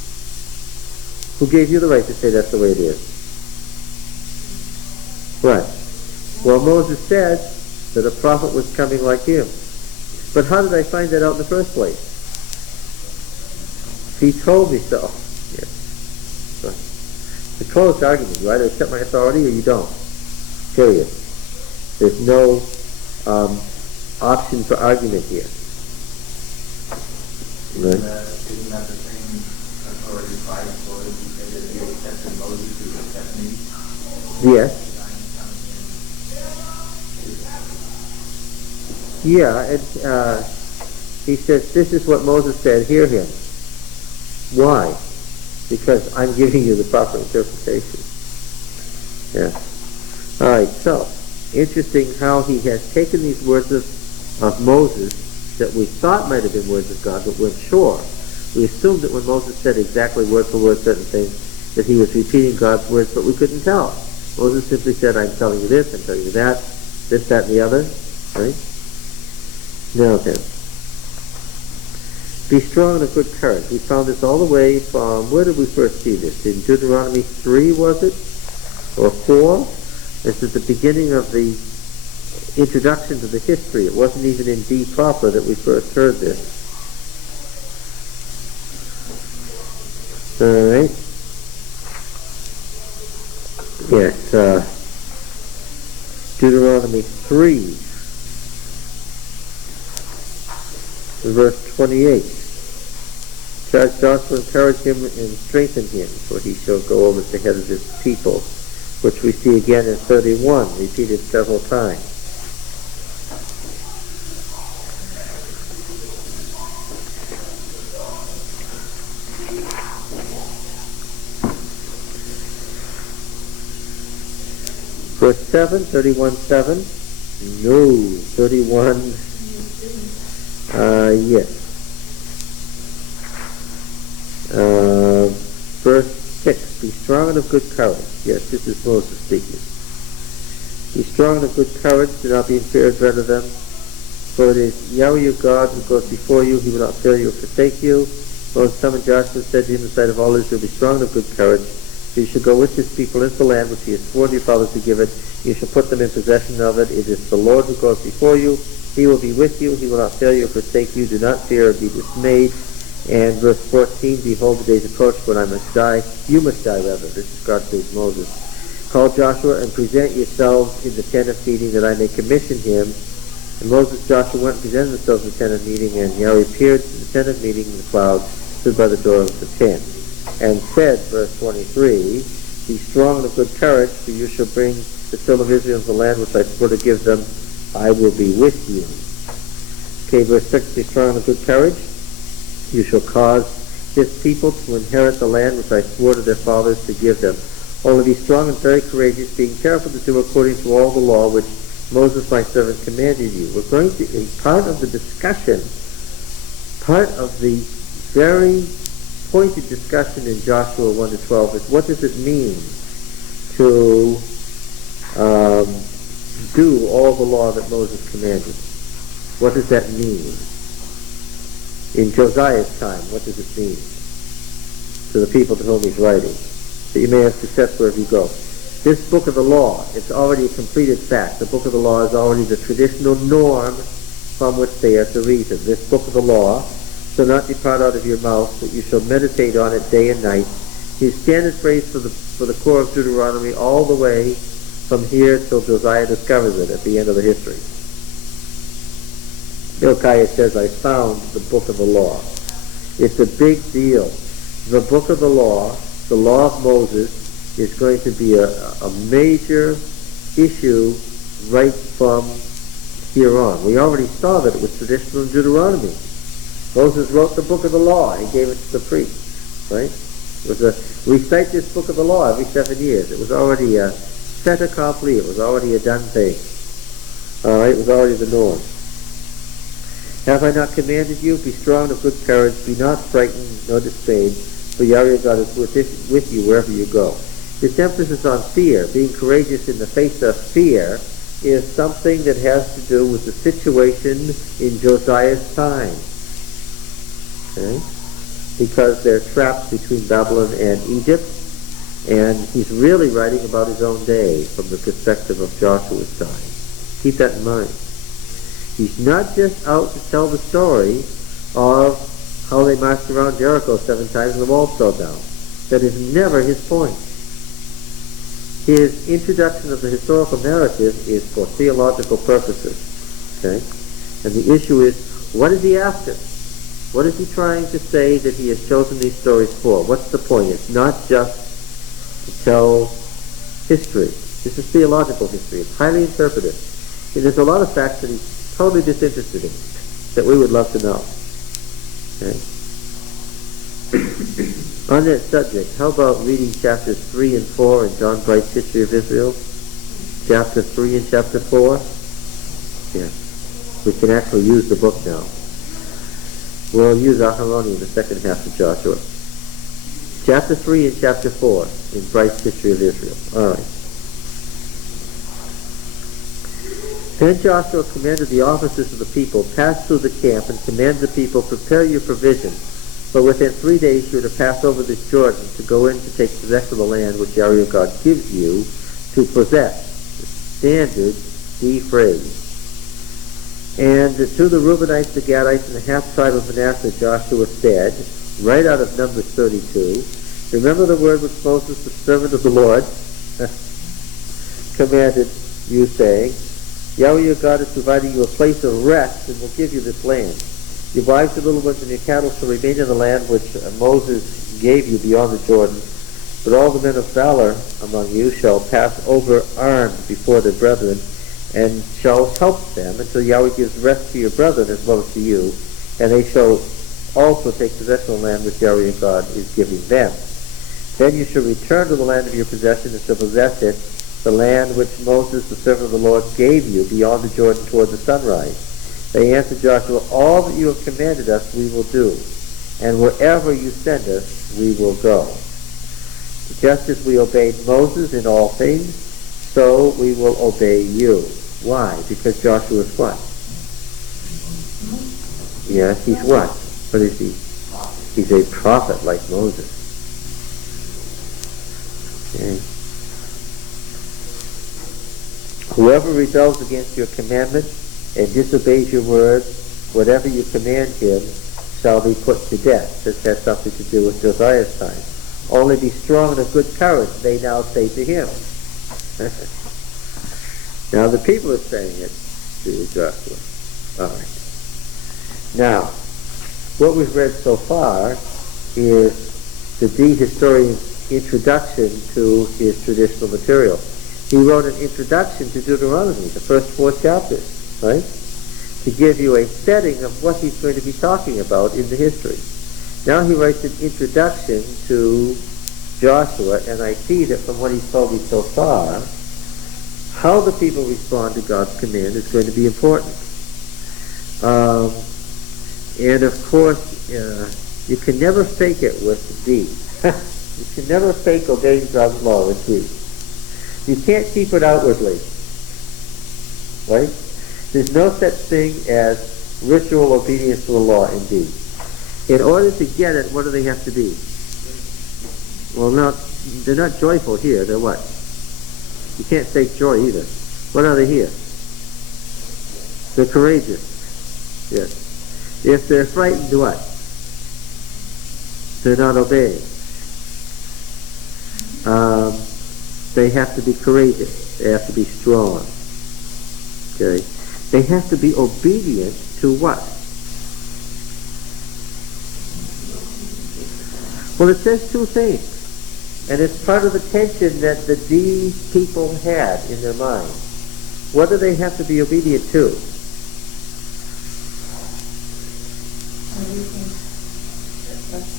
Who gave you the right to say that's the way it is? Right. Well, Moses said that a prophet was coming like him. But how did I find that out in the first place? He told me so. Yes. Right. It's a closed argument. You either accept my authority or you don't. Period. There's no option for argument here. Right? Isn't that the same authority Christ for? You say that he accepted Moses, who accepted me? Yes. Yeah, and he says, this is what Moses said, hear him. Why? Because I'm giving you the proper interpretation. Yeah. Alright, so, interesting how he has taken these words of Moses that we thought might have been words of God, but weren't sure. We assumed that when Moses said exactly word for word certain things, that he was repeating God's words, but we couldn't tell. Moses simply said, I'm telling you this, I'm telling you that, this, that, and the other. Right? Now then, be strong and of good courage. We found this all the way from, where did we first see this? In Deuteronomy 3, was it? Or 4? This is the beginning of the introduction to the history. It wasn't even in D proper that we first heard this. Alright. Yes, Deuteronomy 3. Verse 28. Charge Joshua, encourage him and strengthen him, for he shall go over the head of his people, which we see again in 31, repeated several times. Verse 7, 31:7. No, 31. Yes. Verse 6. Be strong and of good courage. Yes, this is Moses speaking. Be strong and of good courage. Do not be in fear or dread of them. For it is Yahweh your God who goes before you. He will not fail you or forsake you. Moses summoned Joshua and said to him in the sight of all Israel, be strong and of good courage. For you shall go with this people into the land which he has sworn to your fathers to give it. You shall put them in possession of it. It is the Lord who goes before you. He will be with you. He will not fail you or forsake you. Do not fear or be dismayed. And verse 14, behold, the days approach when I must die. You must die, rather. This is God says Moses. Call Joshua and present yourselves in the tent of meeting that I may commission him. And Moses and Joshua went and presented themselves in the tent of meeting, and Yahweh appeared in the tent of meeting in the cloud, stood by the door of the tent, and said, verse 23, be strong and of good courage, for you shall bring the children of Israel into the land which I swore to give them. I will be with you. Okay, verse 6, be strong and of good courage. You shall cause this people to inherit the land which I swore to their fathers to give them. Only be strong and very courageous, being careful to do according to all the law which Moses my servant commanded you. We're going to, in part of the discussion, part of the very pointed discussion in Joshua 1 to 12 is what does it mean to do all the law that Moses commanded? What does that mean? In Josiah's time, what does it mean to the people to whom he's writing? That you may have success wherever you go. This book of the law, it's already a completed fact. The book of the law is already the traditional norm from which they are to reason. This book of the law shall not depart out of your mouth, but you shall meditate on it day and night. His standard phrase for the core of Deuteronomy all the way from here till Josiah discovers it at the end of the history. Hilkiah says, I found the book of the law. It's a big deal. The book of the law of Moses, is going to be a major issue right from here on. We already saw that it was traditional in Deuteronomy. Moses wrote the book of the law. He gave it to the priests, right? It was recite this book of the law every 7 years. It was already a fait accompli. It was already a done thing. All right, it was already the norm. Have I not commanded you? Be strong of good courage. Be not frightened nor dismayed, for Yahweh God is with you wherever you go. This emphasis on fear, being courageous in the face of fear, is something that has to do with the situation in Josiah's time. Okay? Because they're trapped between Babylon and Egypt, and he's really writing about his own day from the perspective of Joshua's time. Keep that in mind. He's not just out to tell the story of how they marched around Jericho 7 times and the wall fell down. That is never his point. His introduction of the historical narrative is for theological purposes. Okay? And the issue is, what is he after? What is he trying to say that he has chosen these stories for? What's the point? It's not just to tell history. This is theological history. It's highly interpretive. And there's a lot of facts that he's totally disinterested in that we would love to know. Okay? On that subject, how about reading chapters 3 and 4 in John Bright's History of Israel? Chapter 3 and chapter 4? Yeah. We can actually use the book now. We'll use Aharoni in the second half of Joshua. Chapter 3 and chapter 4 in Bright's History of Israel. All right. Then Joshua commanded the officers of the people, pass through the camp and command the people, prepare your provisions. But within 3 days you are to pass over this Jordan to go in to take possession of the land which Yahweh God gives you to possess. The standard D phrase. And to the Reubenites, the Gadites, and the half-tribe of Manasseh, Joshua said, right out of Numbers 32, remember the word which Moses, the servant of the Lord, commanded you, saying, Yahweh your God is providing you a place of rest and will give you this land. Your wives, your little ones, and your cattle shall remain in the land which Moses gave you beyond the Jordan. But all the men of valor among you shall pass over armed before their brethren, and shall help them until Yahweh gives rest to your brethren as well as to you, and they shall also take possession of the land which Yahweh your God is giving them. Then you shall return to the land of your possession and shall possess it, the land which Moses, the servant of the Lord, gave you beyond the Jordan toward the sunrise. They answered Joshua, all that you have commanded us we will do, and wherever you send us we will go. Just as we obeyed Moses in all things, so we will obey you. Why? Because Joshua is what? Yes, he's what? What is he? He's a prophet like Moses. Okay. Whoever rebels against your commandment and disobeys your word, whatever you command him shall be put to death. This has something to do with Josiah's time. Only be strong and of good courage, they now say to him. Now the people are saying it to Joshua. All right. Now, what we've read so far is the D historian's introduction to his traditional material. He wrote an introduction to Deuteronomy, the first 4 chapters, right? To give you a setting of what he's going to be talking about in the history. Now he writes an introduction to Joshua, and I see that from what he's told me so far, how the people respond to God's command is going to be important. And of course, you can never fake it with D. You can never fake obeying God's law with D. You can't keep it outwardly. Right? There's no such thing as ritual obedience to the law in D. In order to get it, what do they have to be? Well, they're not joyful here. They're what? You can't fake joy either. What are they here? They're courageous. Yes. If they're frightened, what? They're not obeying. They have to be courageous. They have to be strong. Okay? They have to be obedient to what? Well, it says two things. And it's part of the tension that the D people had in their mind. What do they have to be obedient to?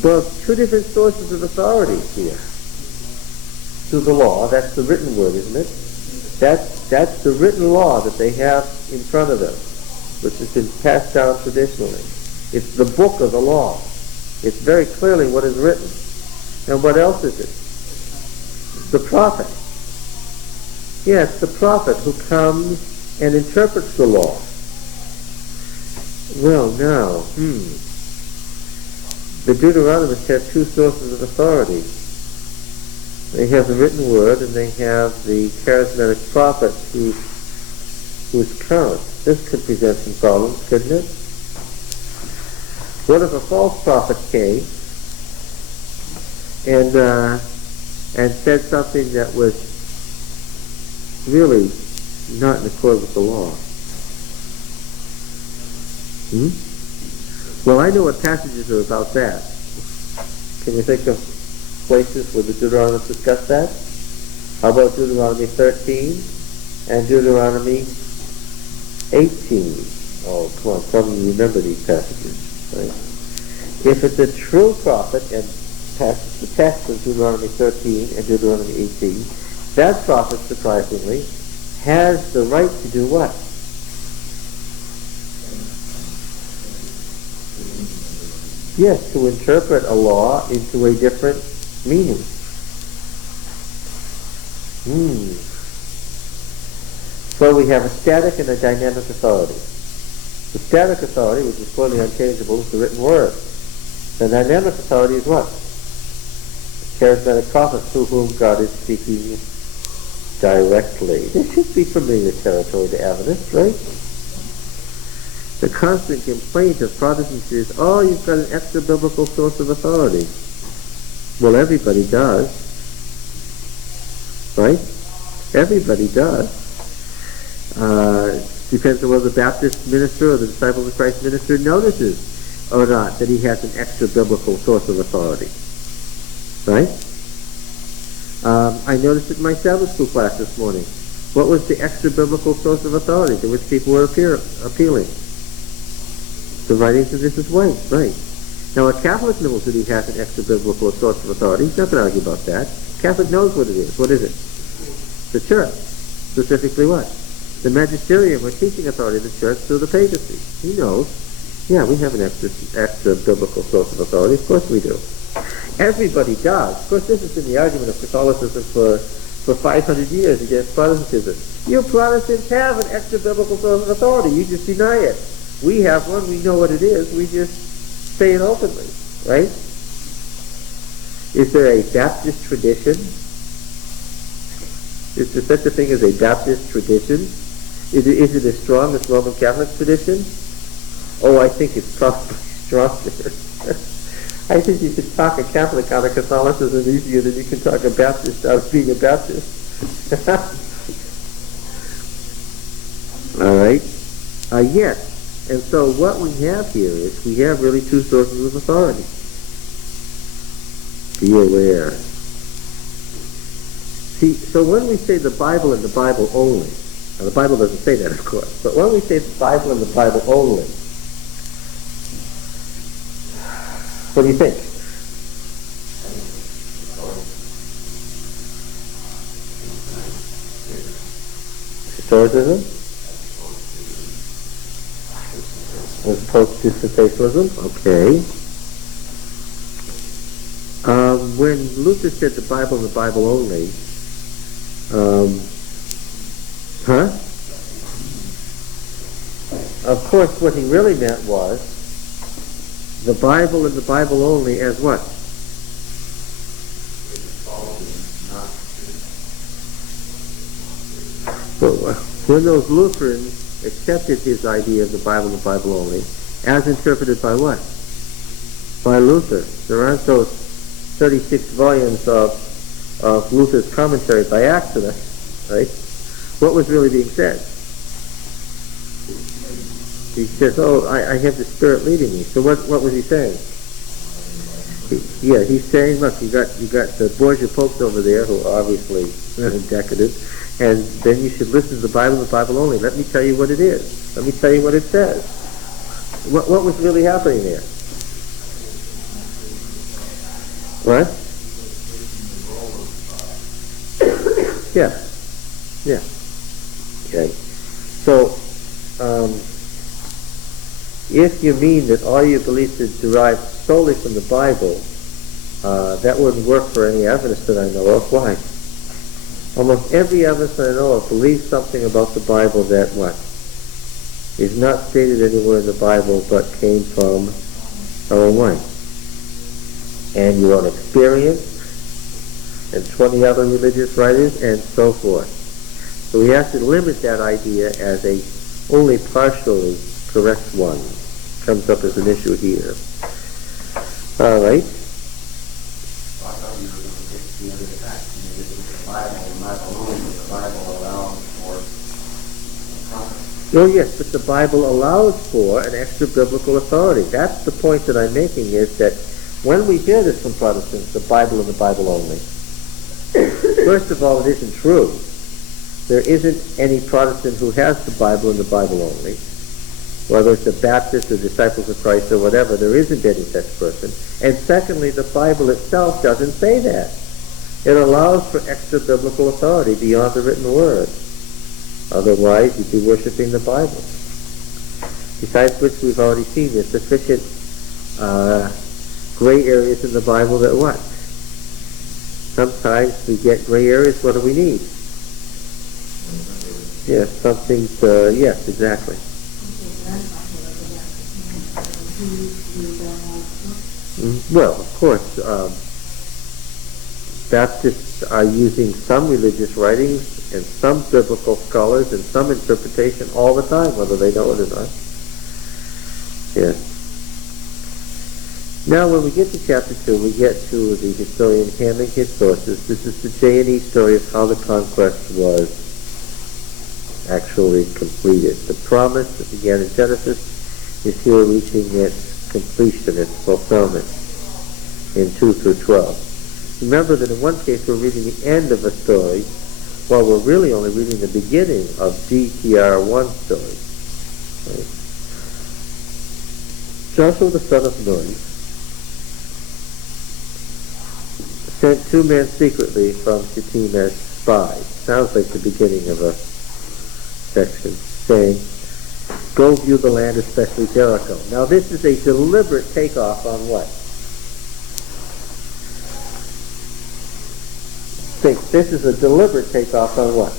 Well, two different sources of authority here. To the law, that's the written word, isn't it? That's the written law that they have in front of them, which has been passed down traditionally. It's the book of the law. It's very clearly what is written. And what else is it? It's the prophet. Yes, the prophet who comes and interprets the law. Well, now, the Deuteronomists have two sources of authority. They have the written word, and they have the charismatic prophet who's current. This could present some problems, couldn't it? What if a false prophet came and said something that was really not in accord with the law? Well, I know what passages are about that. Can you think of places where the Deuteronomists discuss that? How about Deuteronomy 13 and Deuteronomy 18? Oh, come on, some of you remember these passages, right? If it's a true prophet and passes the text of Deuteronomy 13 and Deuteronomy 18, that prophet, surprisingly, has the right to do what? Yes, to interpret a law into a different meaning. So we have a static and a dynamic authority. The static authority, which is clearly unchangeable, is the written word. The dynamic authority is what? The charismatic prophet through whom God is speaking directly. This should be familiar territory to Adventists, right? The constant complaint of Protestants is, oh, you've got an extra biblical source of authority. Well, everybody does. Right? Everybody does. Depends on whether the Baptist minister or the Disciples of Christ minister notices or not that he has an extra biblical source of authority. Right? I noticed it in my Sabbath school class this morning. What was the extra biblical source of authority to which people were appealing? The writings of Mrs. White, right. Now a Catholic knows that he has an extra biblical source of authority. He's not going to argue about that. Catholic knows what it is. What is it? The church. Specifically what? The magisterium or teaching authority of the church through the papacy. He knows. Yeah, we have an extra biblical source of authority. Of course we do. Everybody does. Of course, this has been the argument of Catholicism for 500 years against Protestantism. You Protestants have an extra biblical source of authority. You just deny it. We have one. We know what it is. We just say it openly, right? Is there a Baptist tradition? Is there such a thing as a Baptist tradition? Is it as strong as Roman Catholic tradition? Oh, I think it's probably stronger. I think you can talk a Catholic out of Catholicism easier than you can talk a Baptist out of being a Baptist. All right? Yes. And so what we have here is we have really two sources of authority. Be aware. See, so when we say the Bible and the Bible only, now the Bible doesn't say that, of course, but when we say the Bible and the Bible only, What do you think? Historicism? As opposed to sensationalism? Okay. When Luther said the Bible and the Bible only, of course what he really meant was the Bible and the Bible only as what? So, when those Lutherans accepted his idea of the Bible and the Bible only, as interpreted by what? By Luther. There aren't those 36 volumes of Luther's commentary by accident, right? What was really being said? He says, "Oh, I have the Spirit leading me." So what was he saying? He's saying, look, you got the Borgia popes over there who are obviously decadent, and then you should listen to the Bible and the Bible only. Let me tell you what it is. Let me tell you what it says. What was really happening there? What? Yeah. Okay. So, if you mean that all your beliefs are derived solely from the Bible, that wouldn't work for any evidence that I know of. Why? Almost every evidence that I know of believes something about the Bible that what? Is not stated anywhere in the Bible but came from our own mind. And your own experience, and 20 other religious writers, and so forth. So we have to limit that idea as a only partially correct one. Comes up as an issue here. All right. I thought you were going to get the other fact. This is the Bible, and Bible only, but the Bible allows for prophecy. Oh yes, but the Bible allows for an extra biblical authority. That's the point that I'm making, is that when we hear this from Protestants, the Bible and the Bible only, first of all, it isn't true. There isn't any Protestant who has the Bible and the Bible only. Whether it's a Baptist or Disciples of Christ or whatever, there isn't any such person. And secondly, the Bible itself doesn't say that. It allows for extra biblical authority beyond the written word. Otherwise, you'd be worshiping the Bible. Besides which, we've already seen there's sufficient gray areas in the Bible that what? Sometimes we get gray areas. What do we need? Yes, something to, yes, exactly. Well, of course, Baptists are using some religious writings and some biblical scholars and some interpretation all the time, whether they know it or not. Yes. Now, when we get to chapter 2, we get to the historian handling his sources. This is the J&E story of how the conquest was actually completed. The promise that began in Genesis is here reaching its completion, its fulfillment in 2 through 12. Remember that in one case we're reading the end of a story, while we're really only reading the beginning of DTR1 story. Right? Joshua the son of Nun sent 2 men secretly from Shittim as spies. Sounds like the beginning of a section, saying, "Go view the land, especially Jericho." Now this is a deliberate takeoff on what? Think, this is a deliberate takeoff on what?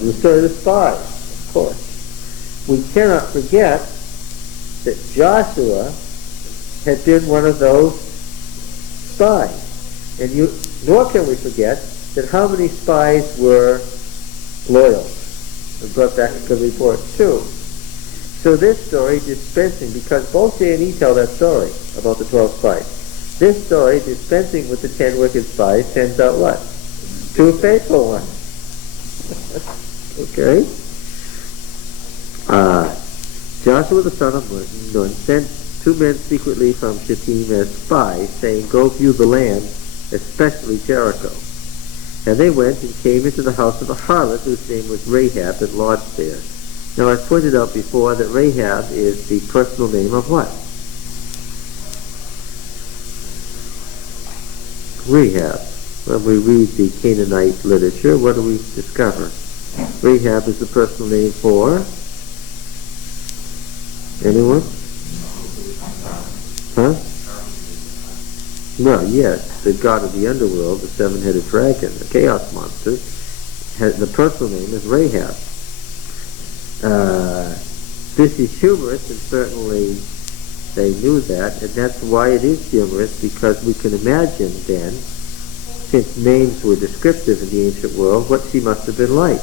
The story of the spies, of course. We cannot forget that Joshua had been one of those spies. Nor can we forget that how many spies were loyal and brought back a good report? 2. So this story dispensing, because both J&E tell that story about the 12 spies. This story dispensing with the 10 wicked spies sends out what? 2 faithful ones. Okay? Joshua the son of Nun sent 2 men secretly from Shittim as spies, saying, "Go view the land, especially Jericho." And they went and came into the house of a harlot whose name was Rahab, and lodged there. Now I've pointed out before that Rahab is the personal name of what? Rehab. When we read the Canaanite literature, what do we discover? Rehab is the personal name for? Anyone? Huh? Well, yes, the god of the underworld, the seven-headed dragon, the chaos monster, the personal name is Rahab. This is humorous, and certainly they knew that, and that's why it is humorous, because we can imagine then, since names were descriptive in the ancient world, what she must have been like.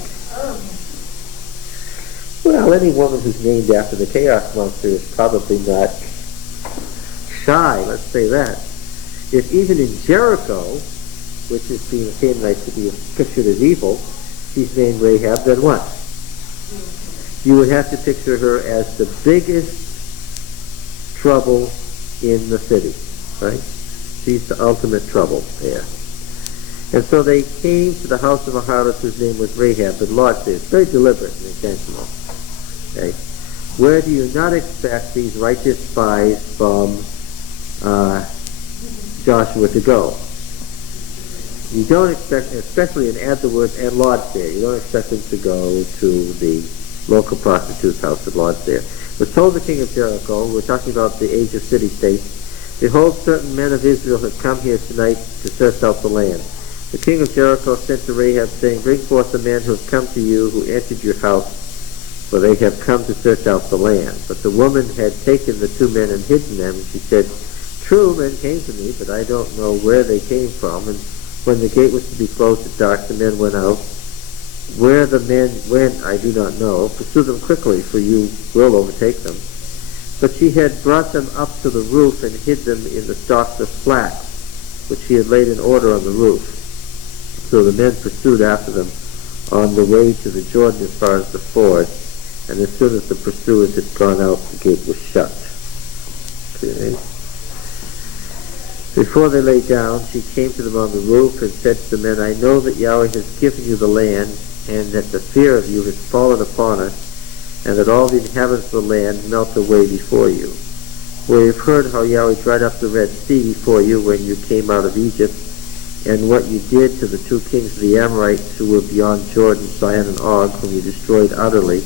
Well, any woman who's named after the chaos monster is probably not shy, let's say that. If even in Jericho, which is being Canaanite to be pictured as evil, she's named Rahab, then what? You would have to picture her as the biggest trouble in the city, right? She's the ultimate trouble there. And so they came to the house of a harlot whose name was Rahab, and Lot says, very deliberate and intentional. Okay? Where do you not expect these righteous spies from Joshua to go? You don't expect, especially, and add the word and Lod's there, you don't expect them to go to the local prostitute's house that Lod's there. It was told the king of Jericho, we're talking about the age of city-states, behold, certain men of Israel have come here tonight to search out the land. The king of Jericho sent to Rahab, saying, bring forth the men who have come to you, who entered your house, for they have come to search out the land. But the woman had taken the two men and hidden them, and she said, true, men came to me, but I don't know where they came from. And when the gate was to be closed at dark, the men went out. Where the men went, I do not know. Pursue them quickly, for you will overtake them. But she had brought them up to the roof and hid them in the stalks of flax, which she had laid in order on the roof. So the men pursued after them on the way to the Jordan as far as the ford, and as soon as the pursuers had gone out, the gate was shut. Okay. Before they lay down, she came to them on the roof and said to the men, I know that Yahweh has given you the land, and that the fear of you has fallen upon us, and that all the inhabitants of the land melt away before you. We have heard how Yahweh dried up the Red Sea before you when you came out of Egypt, and what you did to the two kings of the Amorites who were beyond Jordan, Sihon and Og, whom you destroyed utterly.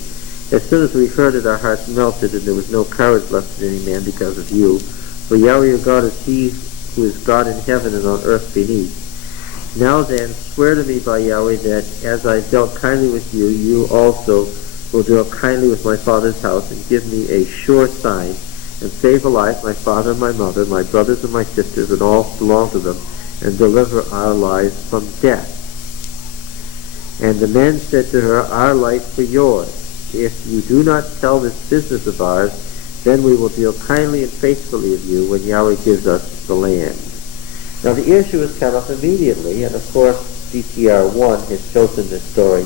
As soon as we heard it, our hearts melted, and there was no courage left in any man because of you. For Yahweh your God is He who is God in heaven and on earth beneath. Now then, swear to me by Yahweh that as I dealt kindly with you, you also will deal kindly with my father's house, and give me a sure sign, and save alive my father and my mother, my brothers and my sisters, and all who belong to them, and deliver our lives from death. And the men said to her, our life for yours. If you do not tell this business of ours, then we will deal kindly and faithfully of you when Yahweh gives us the land. Now the issue has come up immediately, and of course DTR 1 has chosen this story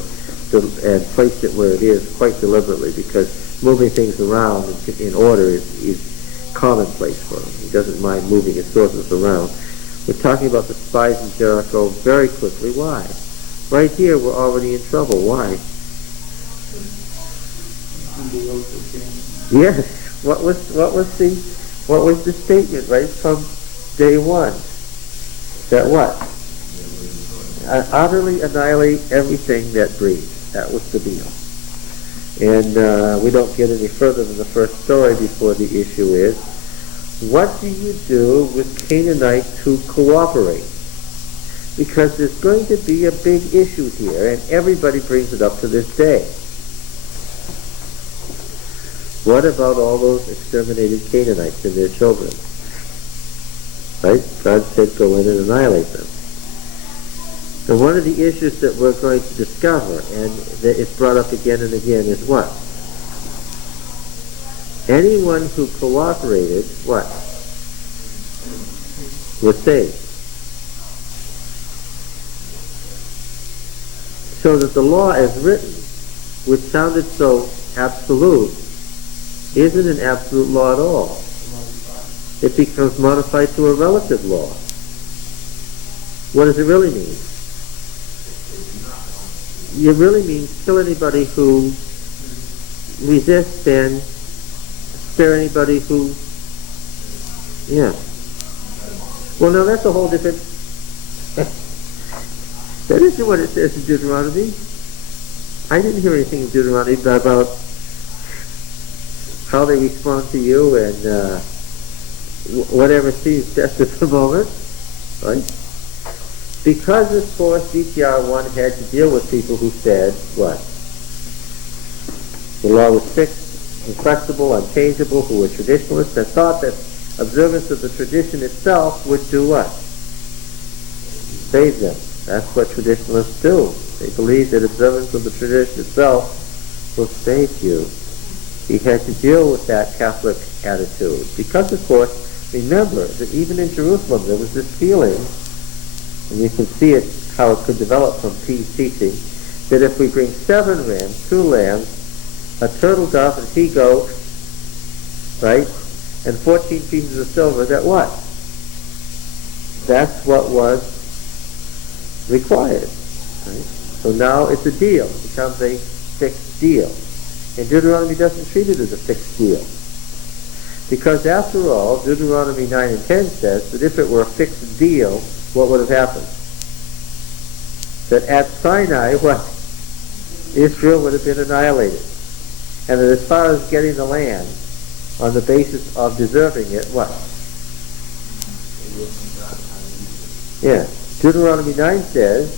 and placed it where it is quite deliberately, because moving things around in order is commonplace for him. He doesn't mind moving his sources around. We're talking about the spies in Jericho very quickly. Why? Right here we're already in trouble. Why? Yes. What was the statement right from day one? That what? Utterly annihilate everything that breathes. That was the deal. And we don't get any further than the first story before the issue is, what do you do with Canaanites who cooperate? Because there's going to be a big issue here, and everybody brings it up to this day. What about all those exterminated Canaanites and their children? Right? God said go in and annihilate them. And one of the issues that we're going to discover, and that it's brought up again and again, is what? Anyone who cooperated, what? Was saved. So that the law as written, which sounded so absolute, isn't an absolute law at all. It becomes modified to a relative law. What does it really mean? It really means kill anybody who resists and spare anybody who, yeah. Well, now that's a whole different That isn't what it says in Deuteronomy. I didn't hear anything in Deuteronomy about how they respond to you and whatever seems best at the moment, right? Because, of course, DTR 1 had to deal with people who said, what? The law was fixed, inflexible, unchangeable, who were traditionalists, and thought that observance of the tradition itself would do what? Save them. That's what traditionalists do. They believe that observance of the tradition itself will save you. He had to deal with that Catholic attitude. Because, of course, remember that even in Jerusalem there was this feeling, and you can see it, how it could develop from P's teaching, that if we bring 7 rams, 2 lambs, a turtle dove, and he-goat, right, and 14 pieces of silver, that what? That's what was required. Right? So now it's a deal. It becomes a fixed deal. And Deuteronomy doesn't treat it as a fixed deal. Because after all, Deuteronomy 9 and 10 says that if it were a fixed deal, what would have happened? That at Sinai, what? Israel would have been annihilated. And that as far as getting the land, on the basis of deserving it, what? Yeah. Deuteronomy 9 says,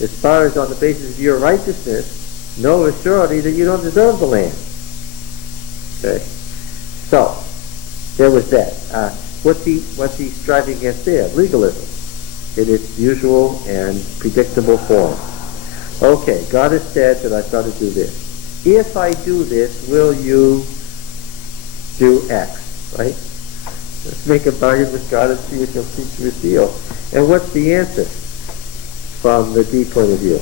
as far as on the basis of your righteousness, no assurity that you don't deserve the land. Okay. So, there was that. What's he striving against there? Legalism in its usual and predictable form. Okay, God has said that I've got to do this. If I do this, will you do X? Right? Let's make a bargain with God and see if he'll seek to reveal. And what's the answer from the D point of view?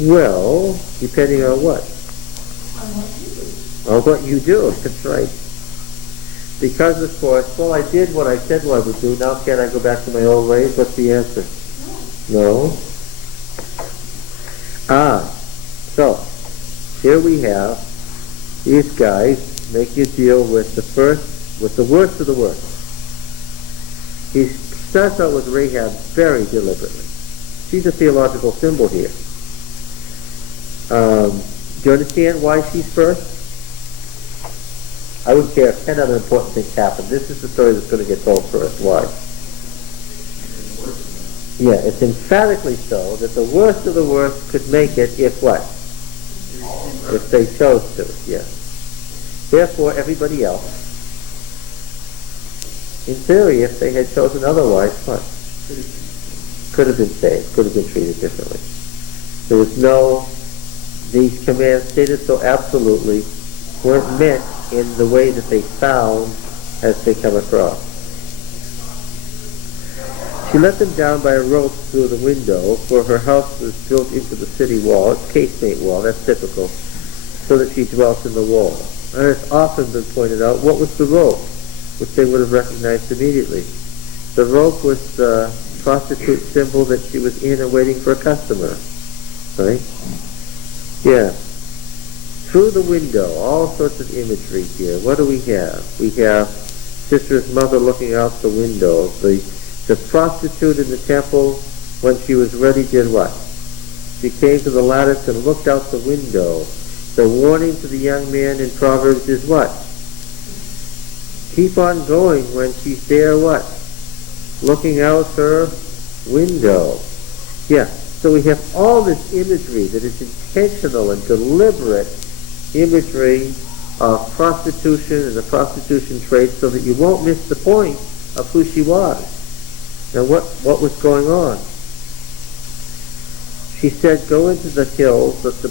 Well, depending on what? On what you do, that's right. Because, of course, well, I did what I said I would do, now can I go back to my old ways? What's the answer? No. So, here we have these guys making a deal with the worst of the worst. He starts out with Rahab very deliberately. She's a theological symbol here. Do you understand why she's first? I wouldn't care if 10 other important things happen. This is the story that's going to get told first. Why? Yeah, it's emphatically so that the worst of the worst could make it if what? If they chose to, yeah. Therefore, everybody else, in theory, if they had chosen otherwise, what? Could have been saved, could have been treated differently. There was these commands stated so absolutely weren't meant in the way that they sound as they come across. She let them down by a rope through the window, for her house was built into the city wall. It's casemate wall, that's typical, so that she dwelt in the wall. And it's often been pointed out, what was the rope? Which they would have recognized immediately. The rope was the prostitute symbol that she was in and waiting for a customer. Right? Yeah. Through the window, all sorts of imagery here. What do we have? We have Sister's mother looking out the window. The prostitute in the temple, when she was ready, did what? She came to the lattice and looked out the window. The warning to the young man in Proverbs is what? Keep on going when she's there, what? Looking out her window. Yeah, so we have all this imagery that is intentional and deliberate imagery of prostitution and the prostitution trade so that you won't miss the point of who she was. Now what was going on? She said, go into the hills, let the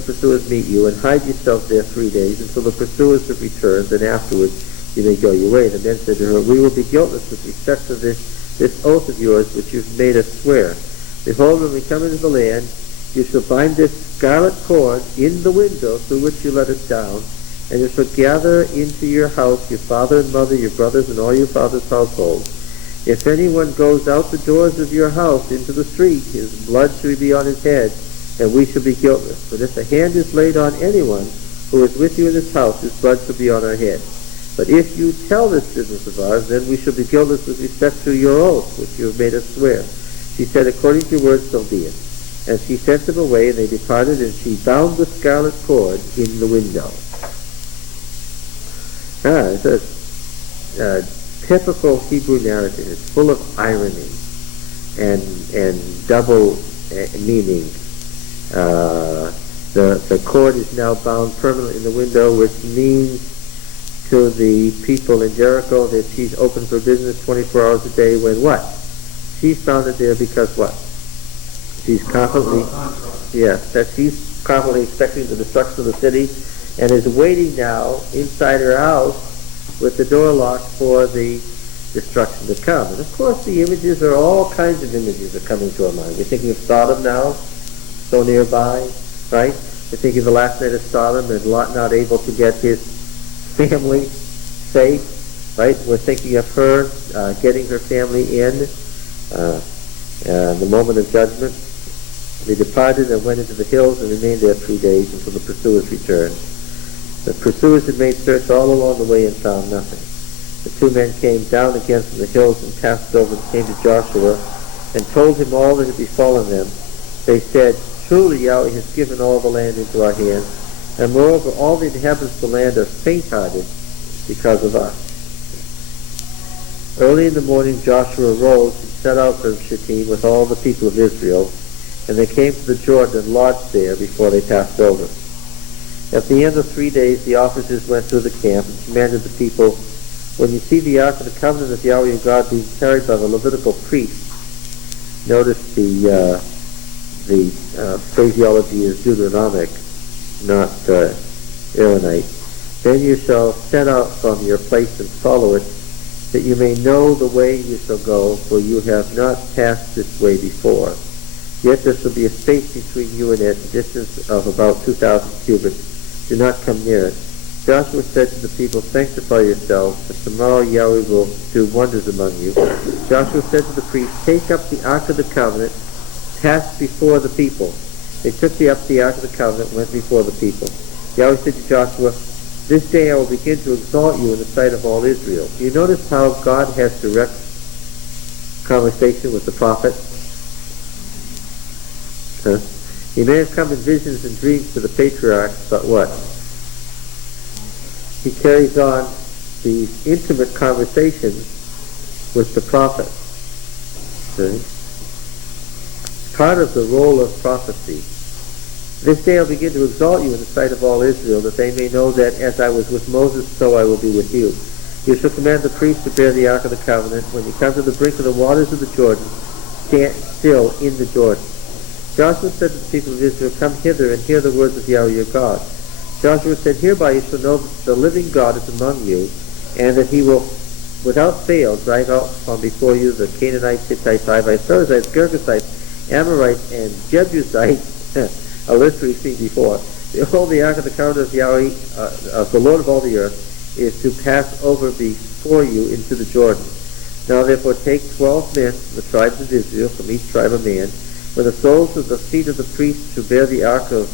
pursuers meet you, and hide yourself there 3 days until the pursuers have returned, and afterwards you may go your way. The men said to her, we will be guiltless with respect to this oath of yours which you've made us swear. Behold, when we come into the land, you shall bind this scarlet cord in the window through which you let us down, and you shall gather into your house your father and mother, your brothers, and all your father's household. If anyone goes out the doors of your house into the street, his blood shall be on his head, and we shall be guiltless. But if a hand is laid on anyone who is with you in this house, his blood shall be on our head. But if you tell this business of ours, then we shall be guiltless with respect to your oath, which you have made us swear. She said, according to your word, so be it. And she sent them away, and they departed, and she bound the scarlet cord in the window. It's a typical Hebrew narrative. It's full of irony and double meaning. The cord is now bound permanently in the window, which means to the people in Jericho that she's open for business 24 hours a day, when what? She's found it there because what? She's confidently, yes, that she's confidently expecting the destruction of the city, and is waiting now inside her house with the door locked for the destruction to come. And of course the images are all kinds of images are coming to our mind. We're thinking of Sodom now, so nearby, right? We're thinking of the last night of Sodom and Lot not able to get his family safe, right? We're thinking of her getting her family in the moment of judgment. They departed and went into the hills and remained there 3 days until the pursuers returned. The pursuers had made search all along the way and found nothing. The two men came down again from the hills and passed over and came to Joshua and told him all that had befallen them. They said, truly Yahweh has given all the land into our hands, and moreover all the inhabitants of the land are faint-hearted because of us. Early in the morning Joshua arose and set out from Shittim with all the people of Israel, and they came to the Jordan and lodged there before they passed over. At the end of 3 days the officers went through the camp and commanded the people, when you see the ark of the covenant of Yahweh your God being carried by the Levitical priests, notice the phraseology is Deuteronomic, not Aaronite, then you shall set out from your place and follow it, that you may know the way you shall go, for you have not passed this way before. Yet there shall be a space between you and it, a distance of about 2,000 cubits. Do not come near it. Joshua said to the people, sanctify yourselves, for tomorrow Yahweh will do wonders among you. Joshua said to the priests, take up the ark of the covenant, pass before the people. They took up the ark of the covenant, went before the people. Yahweh said to Joshua, this day I will begin to exalt you in the sight of all Israel. Do you notice how God has direct conversation with the prophet? He may have come in visions and dreams to the patriarchs, but what? He carries on these intimate conversations with the prophet. Part of the role of prophecy. This day I'll begin to exalt you in the sight of all Israel, that they may know that as I was with Moses, so I will be with you. You shall command the priests to bear the ark of the covenant. When you come to the brink of the waters of the Jordan, stand still in the Jordan. Joshua said to the people of Israel, come hither and hear the words of Yahweh your God. Joshua said, hereby you shall know that the living God is among you, and that he will without fail drive out from before you the Canaanites, Hittites, Hivites, Perizzites, Girgashites, Amorites, and Jebusites, a list we've seen before. Behold, the ark of the covenant of Yahweh, of the Lord of all the earth, is to pass over before you into the Jordan. Now therefore take 12 men from the tribes of Israel, from each tribe a man, when the soles of the feet of the priests who bear the ark of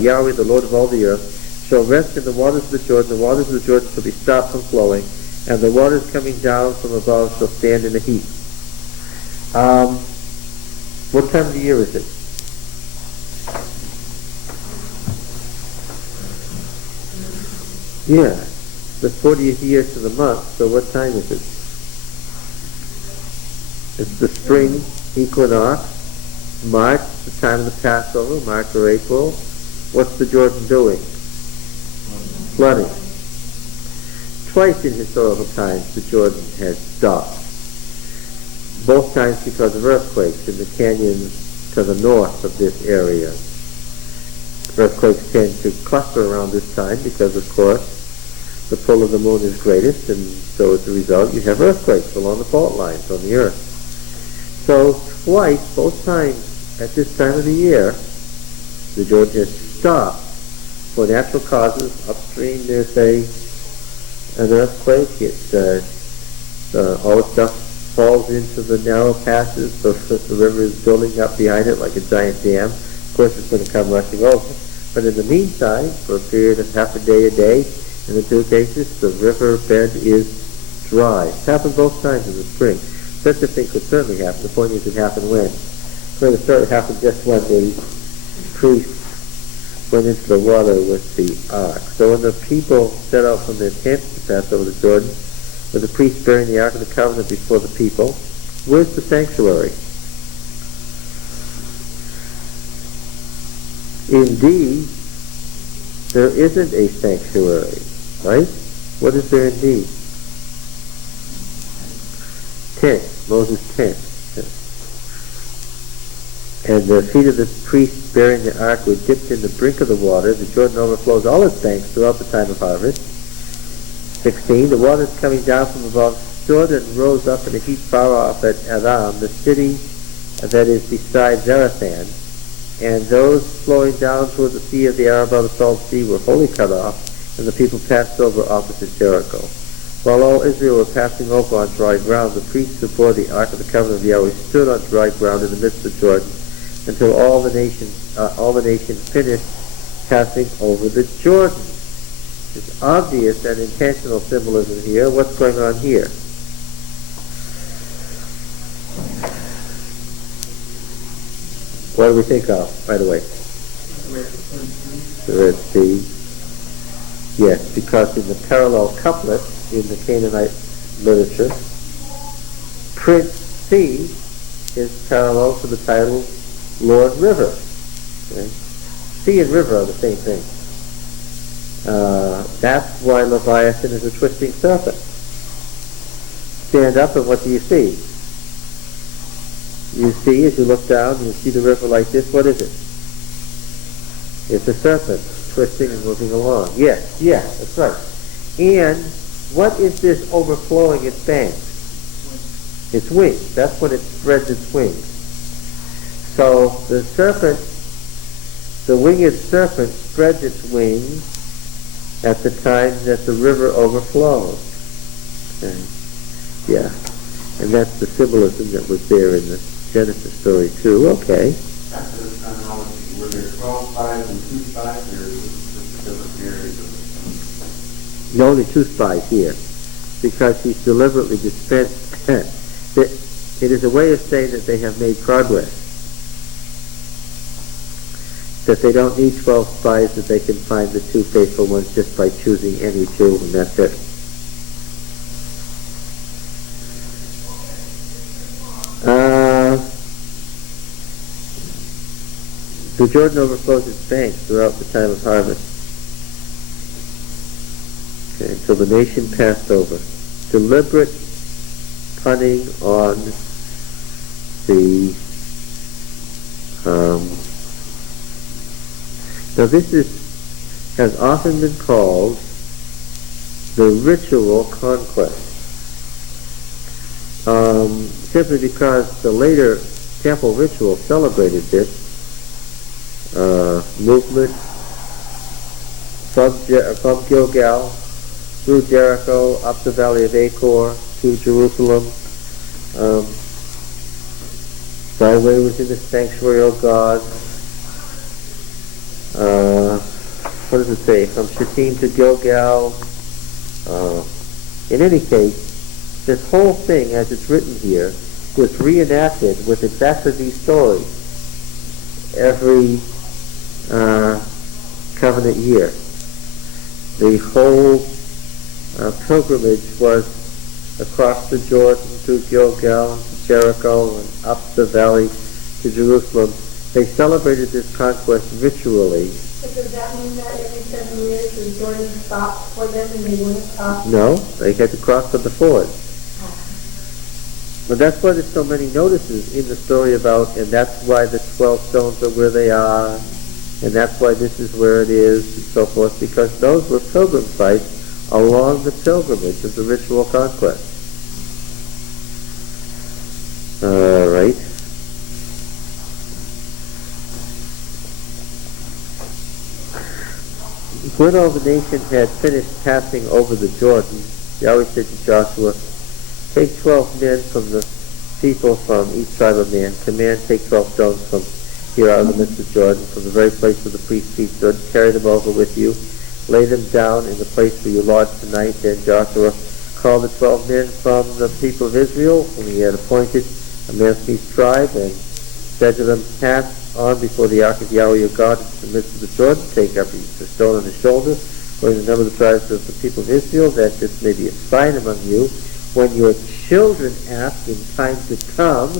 Yahweh, the Lord of all the earth, shall rest in the waters of the Jordan. The waters of the Jordan shall be stopped from flowing, and the waters coming down from above shall stand in a heap. What time of the year is it? Yeah, the 40th year to the month, so what time is it? It's the spring equinox, March, the time of the Passover, March or April. What's the Jordan doing? Flooding. Twice in historical times the Jordan has stopped. Both times because of earthquakes in the canyons to the north of this area. Earthquakes tend to cluster around this time because, of course, the pull of the moon is greatest, and so as a result you have earthquakes along the fault lines on the earth. So twice, both times at this time of the year, the Jordan has stopped for natural causes. Upstream there's an earthquake. All the stuff falls into the narrow passes, so the river is building up behind it like a giant dam. Of course it's going to come rushing over. But in the meantime, for a period of half a day, In the two cases, the river bed is dry. It's happened both times in the spring. Such a thing could certainly happen. The point is, it happened when? Well, it happened just when the priests went into the water with the ark. So when the people set out from their tents to pass over the Jordan, with the priests bearing the ark of the covenant before the people, where's the sanctuary? Indeed, there isn't a sanctuary, right? What is there indeed? Tent, Moses' tent. And the feet of the priests bearing the ark were dipped in the brink of the water. The Jordan overflows all its banks throughout the time of harvest. 16. The waters coming down from above stood and rose up in a heap far off at Aram, the city that is beside Zarathan. And those flowing down toward the sea of the Arabah, the salt sea, were wholly cut off, and the people passed over opposite Jericho. While all Israel were passing over on dry ground, the priests who bore the Ark of the Covenant of Yahweh stood on dry ground in the midst of Jordan until all the nation finished passing over the Jordan. It's obvious and intentional symbolism here. What's going on here? What do we think of right away? The Red Sea. Yes, because in the parallel couplet in the Canaanite literature, Prince C is parallel to the title Lord River. Okay? Sea and river are the same thing. That's why Leviathan is a twisting serpent. Stand up and what do you see? You see, as you look down, you see the river like this. What is it? It's a serpent twisting and moving along. Yes, that's right. And what is this overflowing its banks? Its wings. That's when it spreads its wings. So the serpent, the winged serpent, spreads its wings at the time that the river overflows. Okay. Yeah. And that's the symbolism that was there in the Genesis story too. Okay. That's the chronology. Were there 12 spies and 2 spies, or is this different periods of The only 2 spies here, because he's deliberately dispensed. It is a way of saying that they have made progress. That they don't need 12 spies, that they can find the 2 faithful ones just by choosing any 2, and that's it. The Jordan overflows its banks throughout the time of harvest. Okay, until the nation passed over. Deliberate punning on the now this has often been called the ritual conquest. Simply because the later temple ritual celebrated this movement from Gilgal through Jericho up the valley of Achor to Jerusalem. Thy way was in the sanctuary, O God. What does it say? From Shittim to Gilgal. In any case, this whole thing, as it's written here, was reenacted with exactly these stories every covenant year. The whole pilgrimage was across the Jordan through Gilgal and to Jericho and up the valley to Jerusalem. They celebrated this conquest ritually. But does that mean that every 7 years the Jordan stopped for them and they wouldn't stop? No, they had to cross the ford. But that's why there's so many notices in the story about, and that's why the 12 stones are where they are, and that's why this is where it is, and so forth, because those were pilgrim sites along the pilgrimage of the ritual conquest. All right. When all the nation had finished passing over the Jordan, Yahweh said to Joshua, take 12 men from the people from each tribe of man. Command, take 12 stones from here out of the midst of Jordan, from the very place where the priest's feet stood. Carry them over with you. lay them down in the place where you lodge tonight. Then Joshua called the 12 men from the people of Israel, whom he had appointed, a man from each tribe, and said to them, pass on before the ark of Yahweh your God into the midst of the Jordan. Take up the stone on his shoulder, according to the number of the tribes of the people of Israel, that this may be a sign among you. When your children ask in time to come,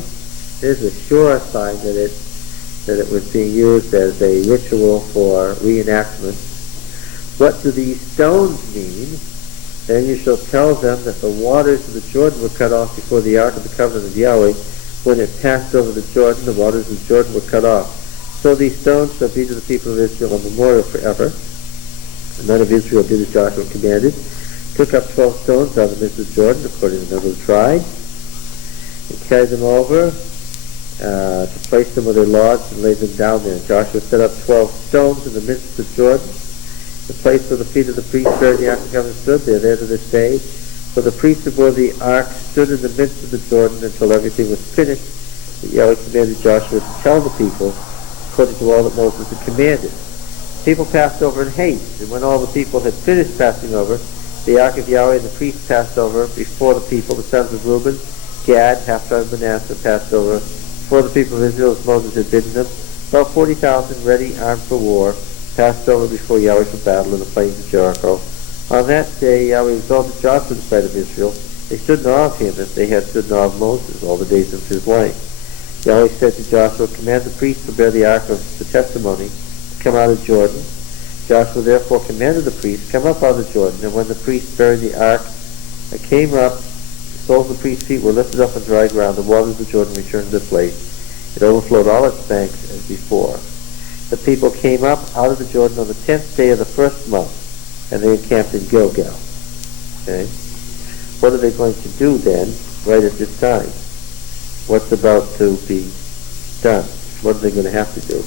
there's a sure sign that it was being used as a ritual for reenactment. What do these stones mean? Then you shall tell them that the waters of the Jordan were cut off before the ark of the covenant of Yahweh. When it passed over the Jordan, the waters of the Jordan were cut off. So these stones shall be to the people of Israel a memorial forever. The men of Israel did as Joshua commanded, took up 12 stones out of the midst of Jordan, according to the number of the tribes, and carried them over to place them where they lodged and laid them down there. Joshua set up 12 stones in the midst of Jordan, the place where the feet of the priests bearing the ark of the covenant stood. They are there to this day. For the priests who bore the ark stood in the midst of the Jordan until everything was finished. But Yahweh commanded Joshua to tell the people, according to all that Moses had commanded. People passed over in haste, and when all the people had finished passing over, the ark of Yahweh and the priests passed over before the people. The sons of Reuben, Gad, half-tribe of Manasseh, passed over before the people of Israel as Moses had bidden them. About 40,000 ready, armed for war, passed over before Yahweh for battle in the plains of Jericho. On that day Yahweh exalted Joshua in the sight of Israel. They stood in awe of him as they had stood in awe of Moses all the days of his life. Yahweh said to Joshua, command the priests to bear the ark of the testimony to come out of Jordan. Joshua therefore commanded the priests, come up out of the Jordan. And when the priests buried the ark, it came up, the soles of the priests' feet were lifted up on dry ground. The waters of Jordan returned to their place. It overflowed all its banks as before. The people came up out of the Jordan on the 10th day of the first month, and they encamped in Gilgal. Okay? What are they going to do then, right at this time? What's about to be done? What are they going to have to do?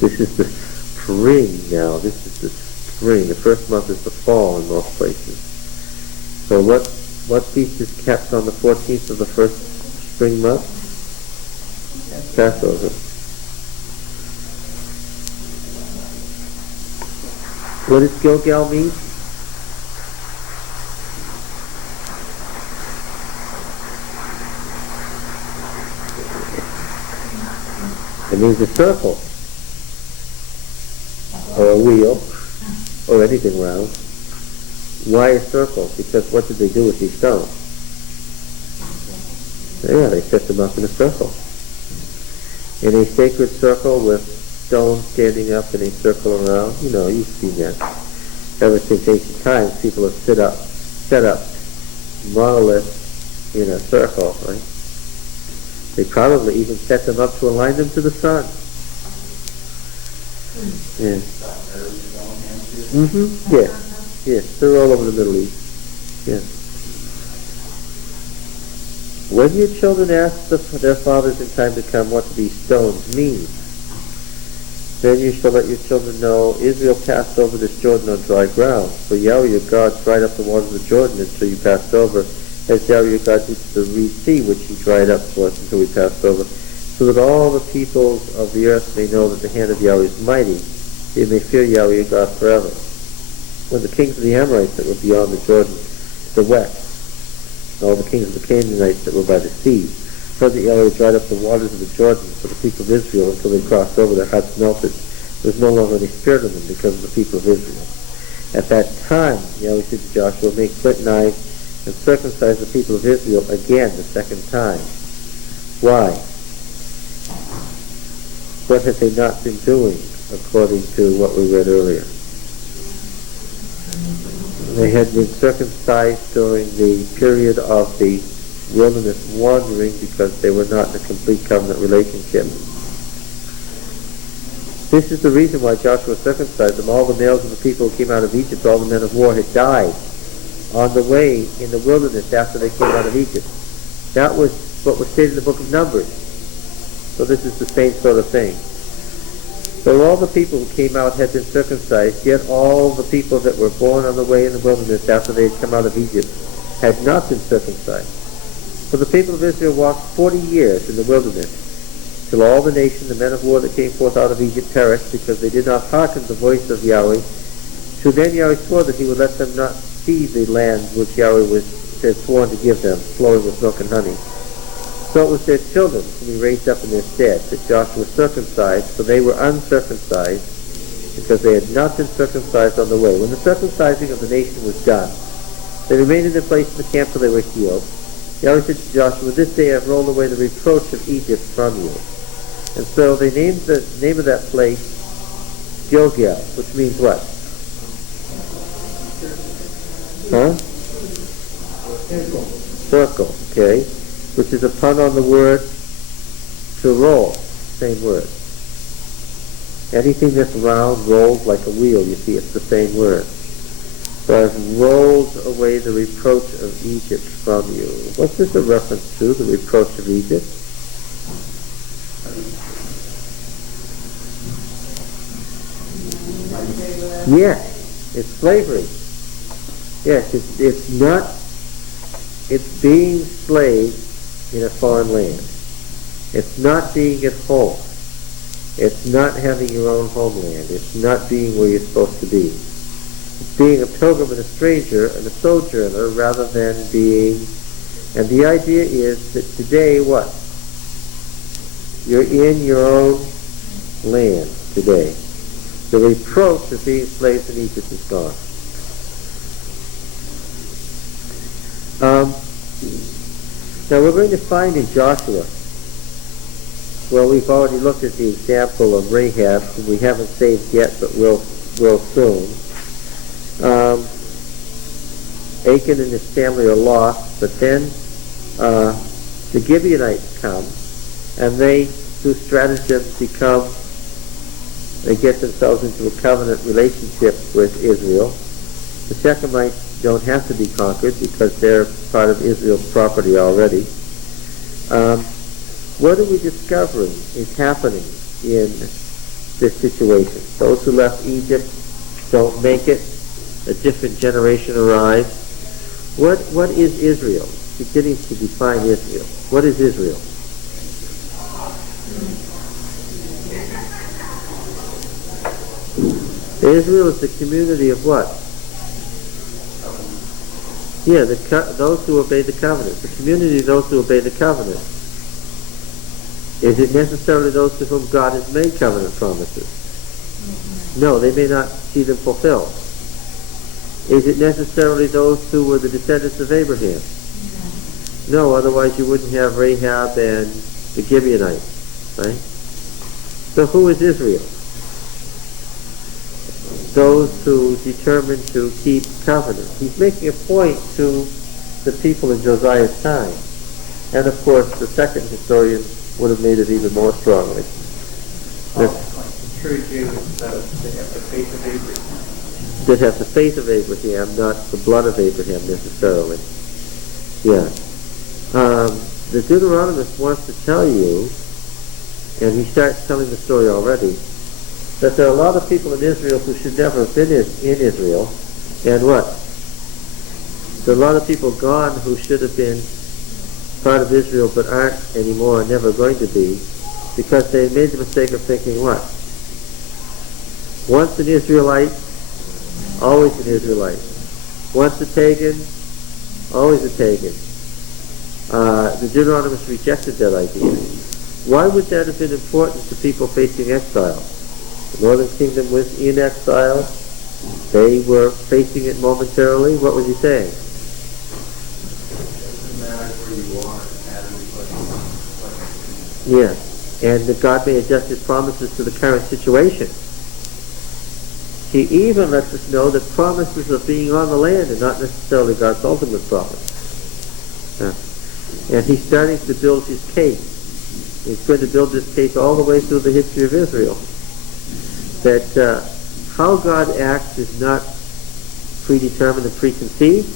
This is the spring now. This is the spring. The first month is the fall in most places. So what feast is kept on the 14th of the first spring month? Passover. What does Gilgal mean? It means a circle, or a wheel, or anything round. Why a circle? Because what did they do with these stones? Yeah, they set them up in a circle. In a sacred circle with stones standing up in a circle around. You know, you've seen that. Ever since ancient times, people have set up monoliths in a circle, right? They probably even set them up to align them to the sun. Yeah. Yes, they're all over the Middle East. Yeah. When your children ask their fathers in time to come what these stones mean, then you shall let your children know Israel passed over this Jordan on dry ground. For Yahweh your God dried up the waters of the Jordan until you passed over, as Yahweh your God did to the Red Sea, which he dried up for us until we passed over, so that all the peoples of the earth may know that the hand of Yahweh is mighty. They may fear Yahweh your God forever. When the kings of the Amorites that were beyond the Jordan to the west, and all the kings of the Canaanites that were by the sea, heard that Yahweh dried up the waters of the Jordan for the people of Israel until they crossed over, their hearts melted. There was no longer any spirit in them because of the people of Israel. At that time, Yahweh said to Joshua, make flint knives and circumcise the people of Israel again the second time. Why? What have they not been doing, according to what we read earlier? They had been circumcised during the period of the wilderness wandering because they were not in a complete covenant relationship. This is the reason why Joshua circumcised them. All the males of the people who came out of Egypt, all the men of war, had died on the way in the wilderness after they came out of Egypt. That was what was stated in the book of Numbers. So this is the same sort of thing. So all the people who came out had been circumcised, yet all the people that were born on the way in the wilderness after they had come out of Egypt had not been circumcised. So the people of Israel walked 40 years in the wilderness till all the nation, the men of war that came forth out of Egypt, perished, because they did not hearken the voice of Yahweh. So then Yahweh swore that he would let them not see the land which Yahweh had sworn to give them, flowing with milk and honey. So it was their children whom he raised up in their stead, that Joshua circumcised, for they were uncircumcised, because they had not been circumcised on the way. When the circumcising of the nation was done, they remained in their place in the camp till they were healed. Yahweh said to Joshua, this day I have rolled away the reproach of Egypt from you. And so they named the name of that place Gilgal, which means what? Huh? Circle, okay. Which is a pun on the word to roll, same word. Anything that's round, rolled like a wheel, you see, it's the same word. So I've rolled away the reproach of Egypt from you. What's this a reference to, the reproach of Egypt? Yes, it's slavery. Yes, it's not, it's being slave in a foreign land. It's not being at home. It's not having your own homeland. It's not being where you're supposed to be. It's being a pilgrim and a stranger and a sojourner rather than being... And the idea is that today, what? You're in your own land today. The reproach of being slaves in Egypt is gone. Now we're going to find in Joshua, well, we've already looked at the example of Rahab, who we haven't saved yet, but will soon. Achan and his family are lost, but then the Gibeonites come, and they, through stratagem, they get themselves into a covenant relationship with Israel. The Shechemites don't have to be conquered because they're part of Israel's property already. What are we discovering is happening in this situation? Those who left Egypt don't make it. A different generation arrives. What is Israel? Beginning to define Israel. What is Israel? Israel is the community of what? Yeah, those who obey the covenant. The community of those who obey the covenant. Is it necessarily those to whom God has made covenant promises? No, they may not see them fulfilled. Is it necessarily those who were the descendants of Abraham? No, otherwise you wouldn't have Rahab and the Gibeonites, right? So who is Israel? Those who determined to keep covenant. He's making a point to the people in Josiah's time. And of course, the second historian would have made it even more strongly. True Jews, they have the faith of Abraham. That have the faith of Abraham, not the blood of Abraham necessarily. Yeah. The Deuteronomist wants to tell you, and he starts telling the story already, that there are a lot of people in Israel who should never have been in Israel, and what? There are a lot of people gone who should have been part of Israel but aren't anymore and never going to be, because they made the mistake of thinking what? Once an Israelite, always an Israelite. Once a pagan, always a pagan. The Deuteronomists rejected that idea. Why would that have been important to people facing exile? The northern kingdom was in exile. They were facing it momentarily. What was he saying? Doesn't matter where you are, Yes, and that God may adjust his promises to the current situation. He even lets us know that promises of being on the land are not necessarily God's ultimate promise. And he's starting to build his case. He's going to build this case all the way through the history of Israel. That how God acts is not predetermined and preconceived.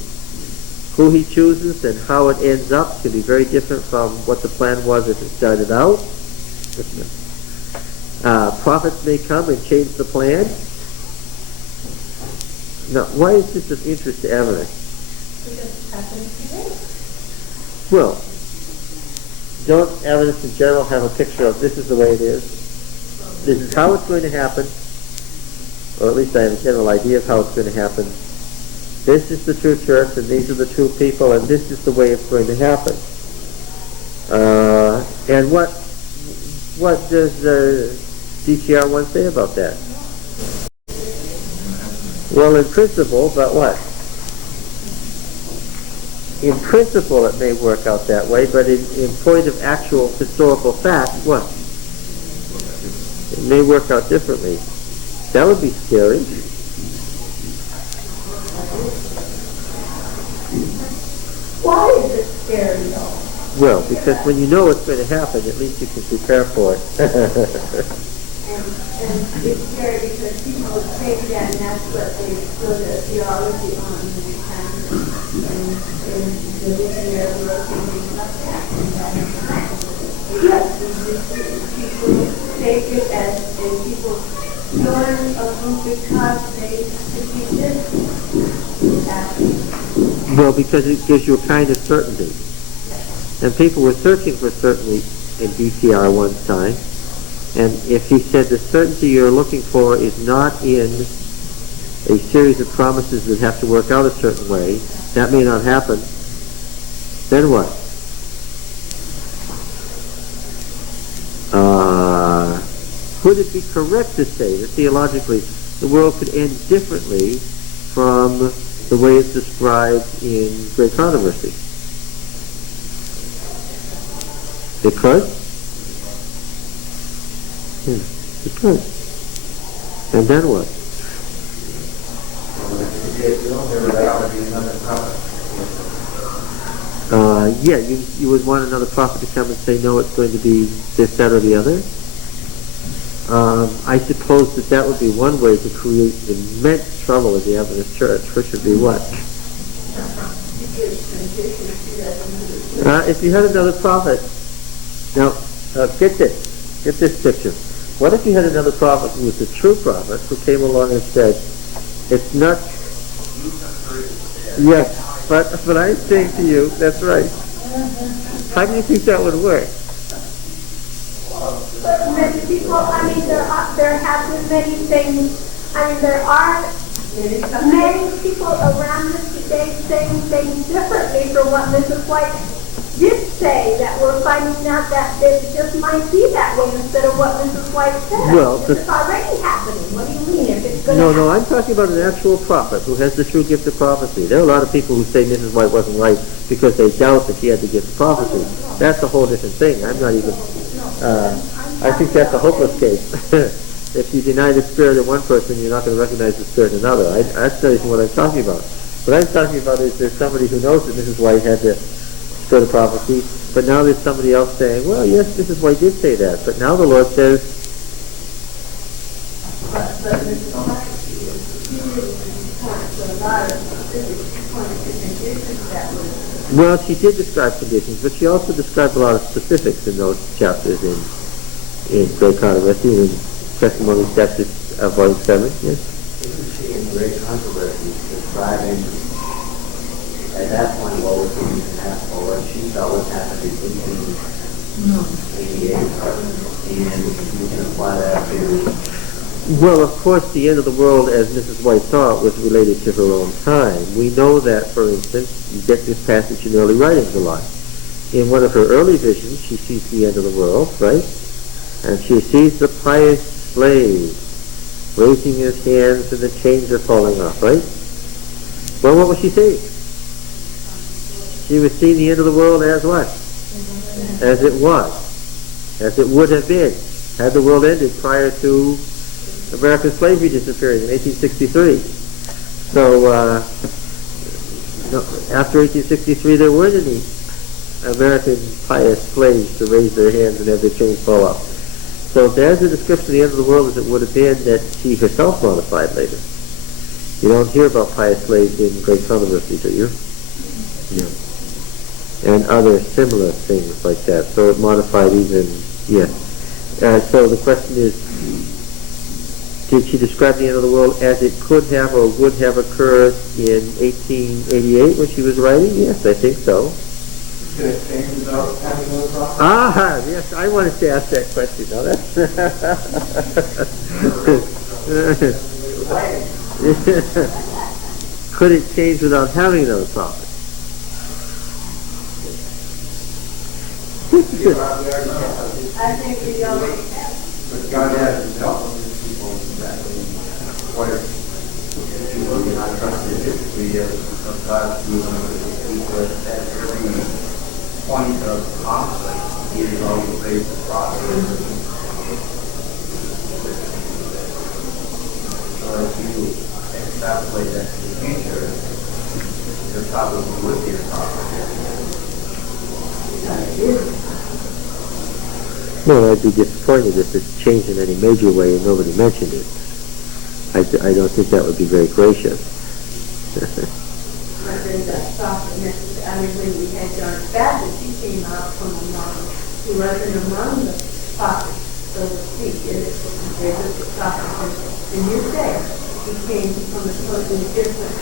Who he chooses and how it ends up can be very different from what the plan was as it started out. Prophets may come and change the plan. Now, why is this of interest to Emily? Because it's happening today. Well, don't evidence in general have a picture of this is the way it is? This is how it's going to happen, or at least I have a general idea of how it's going to happen. This is the true church, and these are the true people, and this is the way it's going to happen. And what does DTR 1 say about that? Well, in principle, but what? In principle, it may work out that way, but in point of actual historical fact, what? It may work out differently. That would be scary. Why is it scary though? Well, because when you know what's going to happen, at least you can prepare for it. And it's scary because people take that and that's what they build their theology on and the visionary work and things like that. Yes, people take it and people learn of them because they see this happening. Well, because it gives you a kind of certainty. And people were searching for certainty in DTR 1's time. And if he said the certainty you're looking for is not in a series of promises that have to work out a certain way, that may not happen, then what? Would it be correct to say that theologically the world could end differently from the way it's described in Great Controversy? It could? It could. And then what? Yeah, you would want another prophet to come and say, no, it's going to be this, that, or the other. I suppose that would be one way to create immense trouble in the Adventist Church, which would be what? If you had another prophet, now get this picture. What if you had another prophet who was a true prophet who came along and said, it's not... Yes, but I'm saying to you, that's right. How do you think that would work? But many people, I mean, there have been many things, I mean, there are many people around us today saying things differently from what Mrs. White did say, that we're finding out that it just might be that way instead of what Mrs. White said. Well, it's already happening. What do you mean if it's going to happen? No, I'm talking about an actual prophet who has the true gift of prophecy. There are a lot of people who say Mrs. White wasn't right because they doubt that she had the gift of prophecy. That's a whole different thing. I'm not even... I think that's a hopeless case. If you deny the spirit of one person, you're not going to recognize the spirit of another. That's not even what I'm talking about. What I'm talking about is there's somebody who knows that Mrs. White had the spirit of prophecy, but now there's somebody else saying, well, yes, Mrs. White did say that, but now the Lord says... But Mrs. White, she didn't point to a lot of specifics. She pointed to conditions that were... Well, she did describe conditions, but she also described a lot of specifics in those chapters in Great Controversy, in Testimony chapter volume 7, yes? Isn't she in Great Controversy describing at that point what was going to happen, or what she felt was happening in 1888, and you can apply that to... Well, of course, the end of the world, as Mrs. White saw it, was related to her own time. We know that, for instance, you get this passage in early writings a lot. In one of her early visions, she sees the end of the world, right? And she sees the pious slave raising his hands and the chains are falling off, right? Well, what was she saying? She was seeing the end of the world as what? As it was. As it would have been had the world ended prior to American slavery disappearing in 1863. So, after 1863, there weren't any American pious slaves to raise their hands and have their chains fall off. So there's a description of the end of the world as it would have been that she herself modified later. You don't hear about pious slaves in Great Controversy, do you? No. And other similar things like that. So it modified even, yeah. So the question is, did she describe the end of the world as it could have or would have occurred in 1888 when she was writing? Yes, I think so. Could it change without having those problems? Ah, yes, I wanted to ask that question. Now could it change without having those prophets? I think we already have. But God has dealt with these people exactly what if people do not trust the history of God's moving with these people at every point of conflict. He is always raised the prophet. So if you extrapolate that to the future, you're probably with your prophet. Well, I'd be disappointed if it's changed in any major way and nobody mentioned it. I don't think that would be very gracious. When we had John Baptist, he came out from among, he wasn't among the prophets, so to speak, and it was compared with the prophets. And you say he came from a totally different,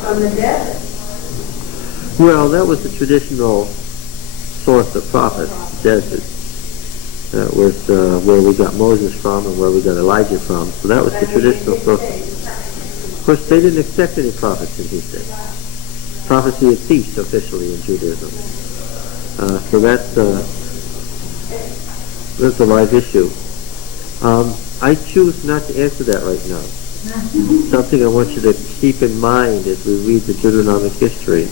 from the desert. Well, that was the traditional source of prophets, desert. That was where we got Moses from and where we got Elijah from. So that was the traditional source. Of course, they didn't accept any prophets in his day. Prophecy had ceased officially in Judaism. So that's a live issue. I choose not to answer that right now. Something I want you to keep in mind as we read the Deuteronomic history.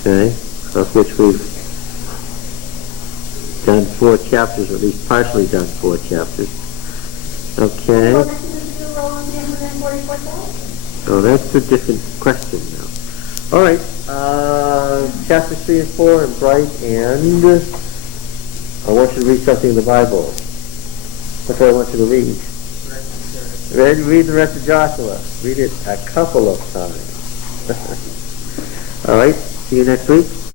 Okay? Of which we've done 4 chapters, or at least partially done 4 chapters. Okay? So that's a different question now. All right, chapters 3 and 4 and bright, and I want you to read something in the Bible. That's what I want you to read. Read the rest of Joshua. Read it a couple of times. All right, see you next week.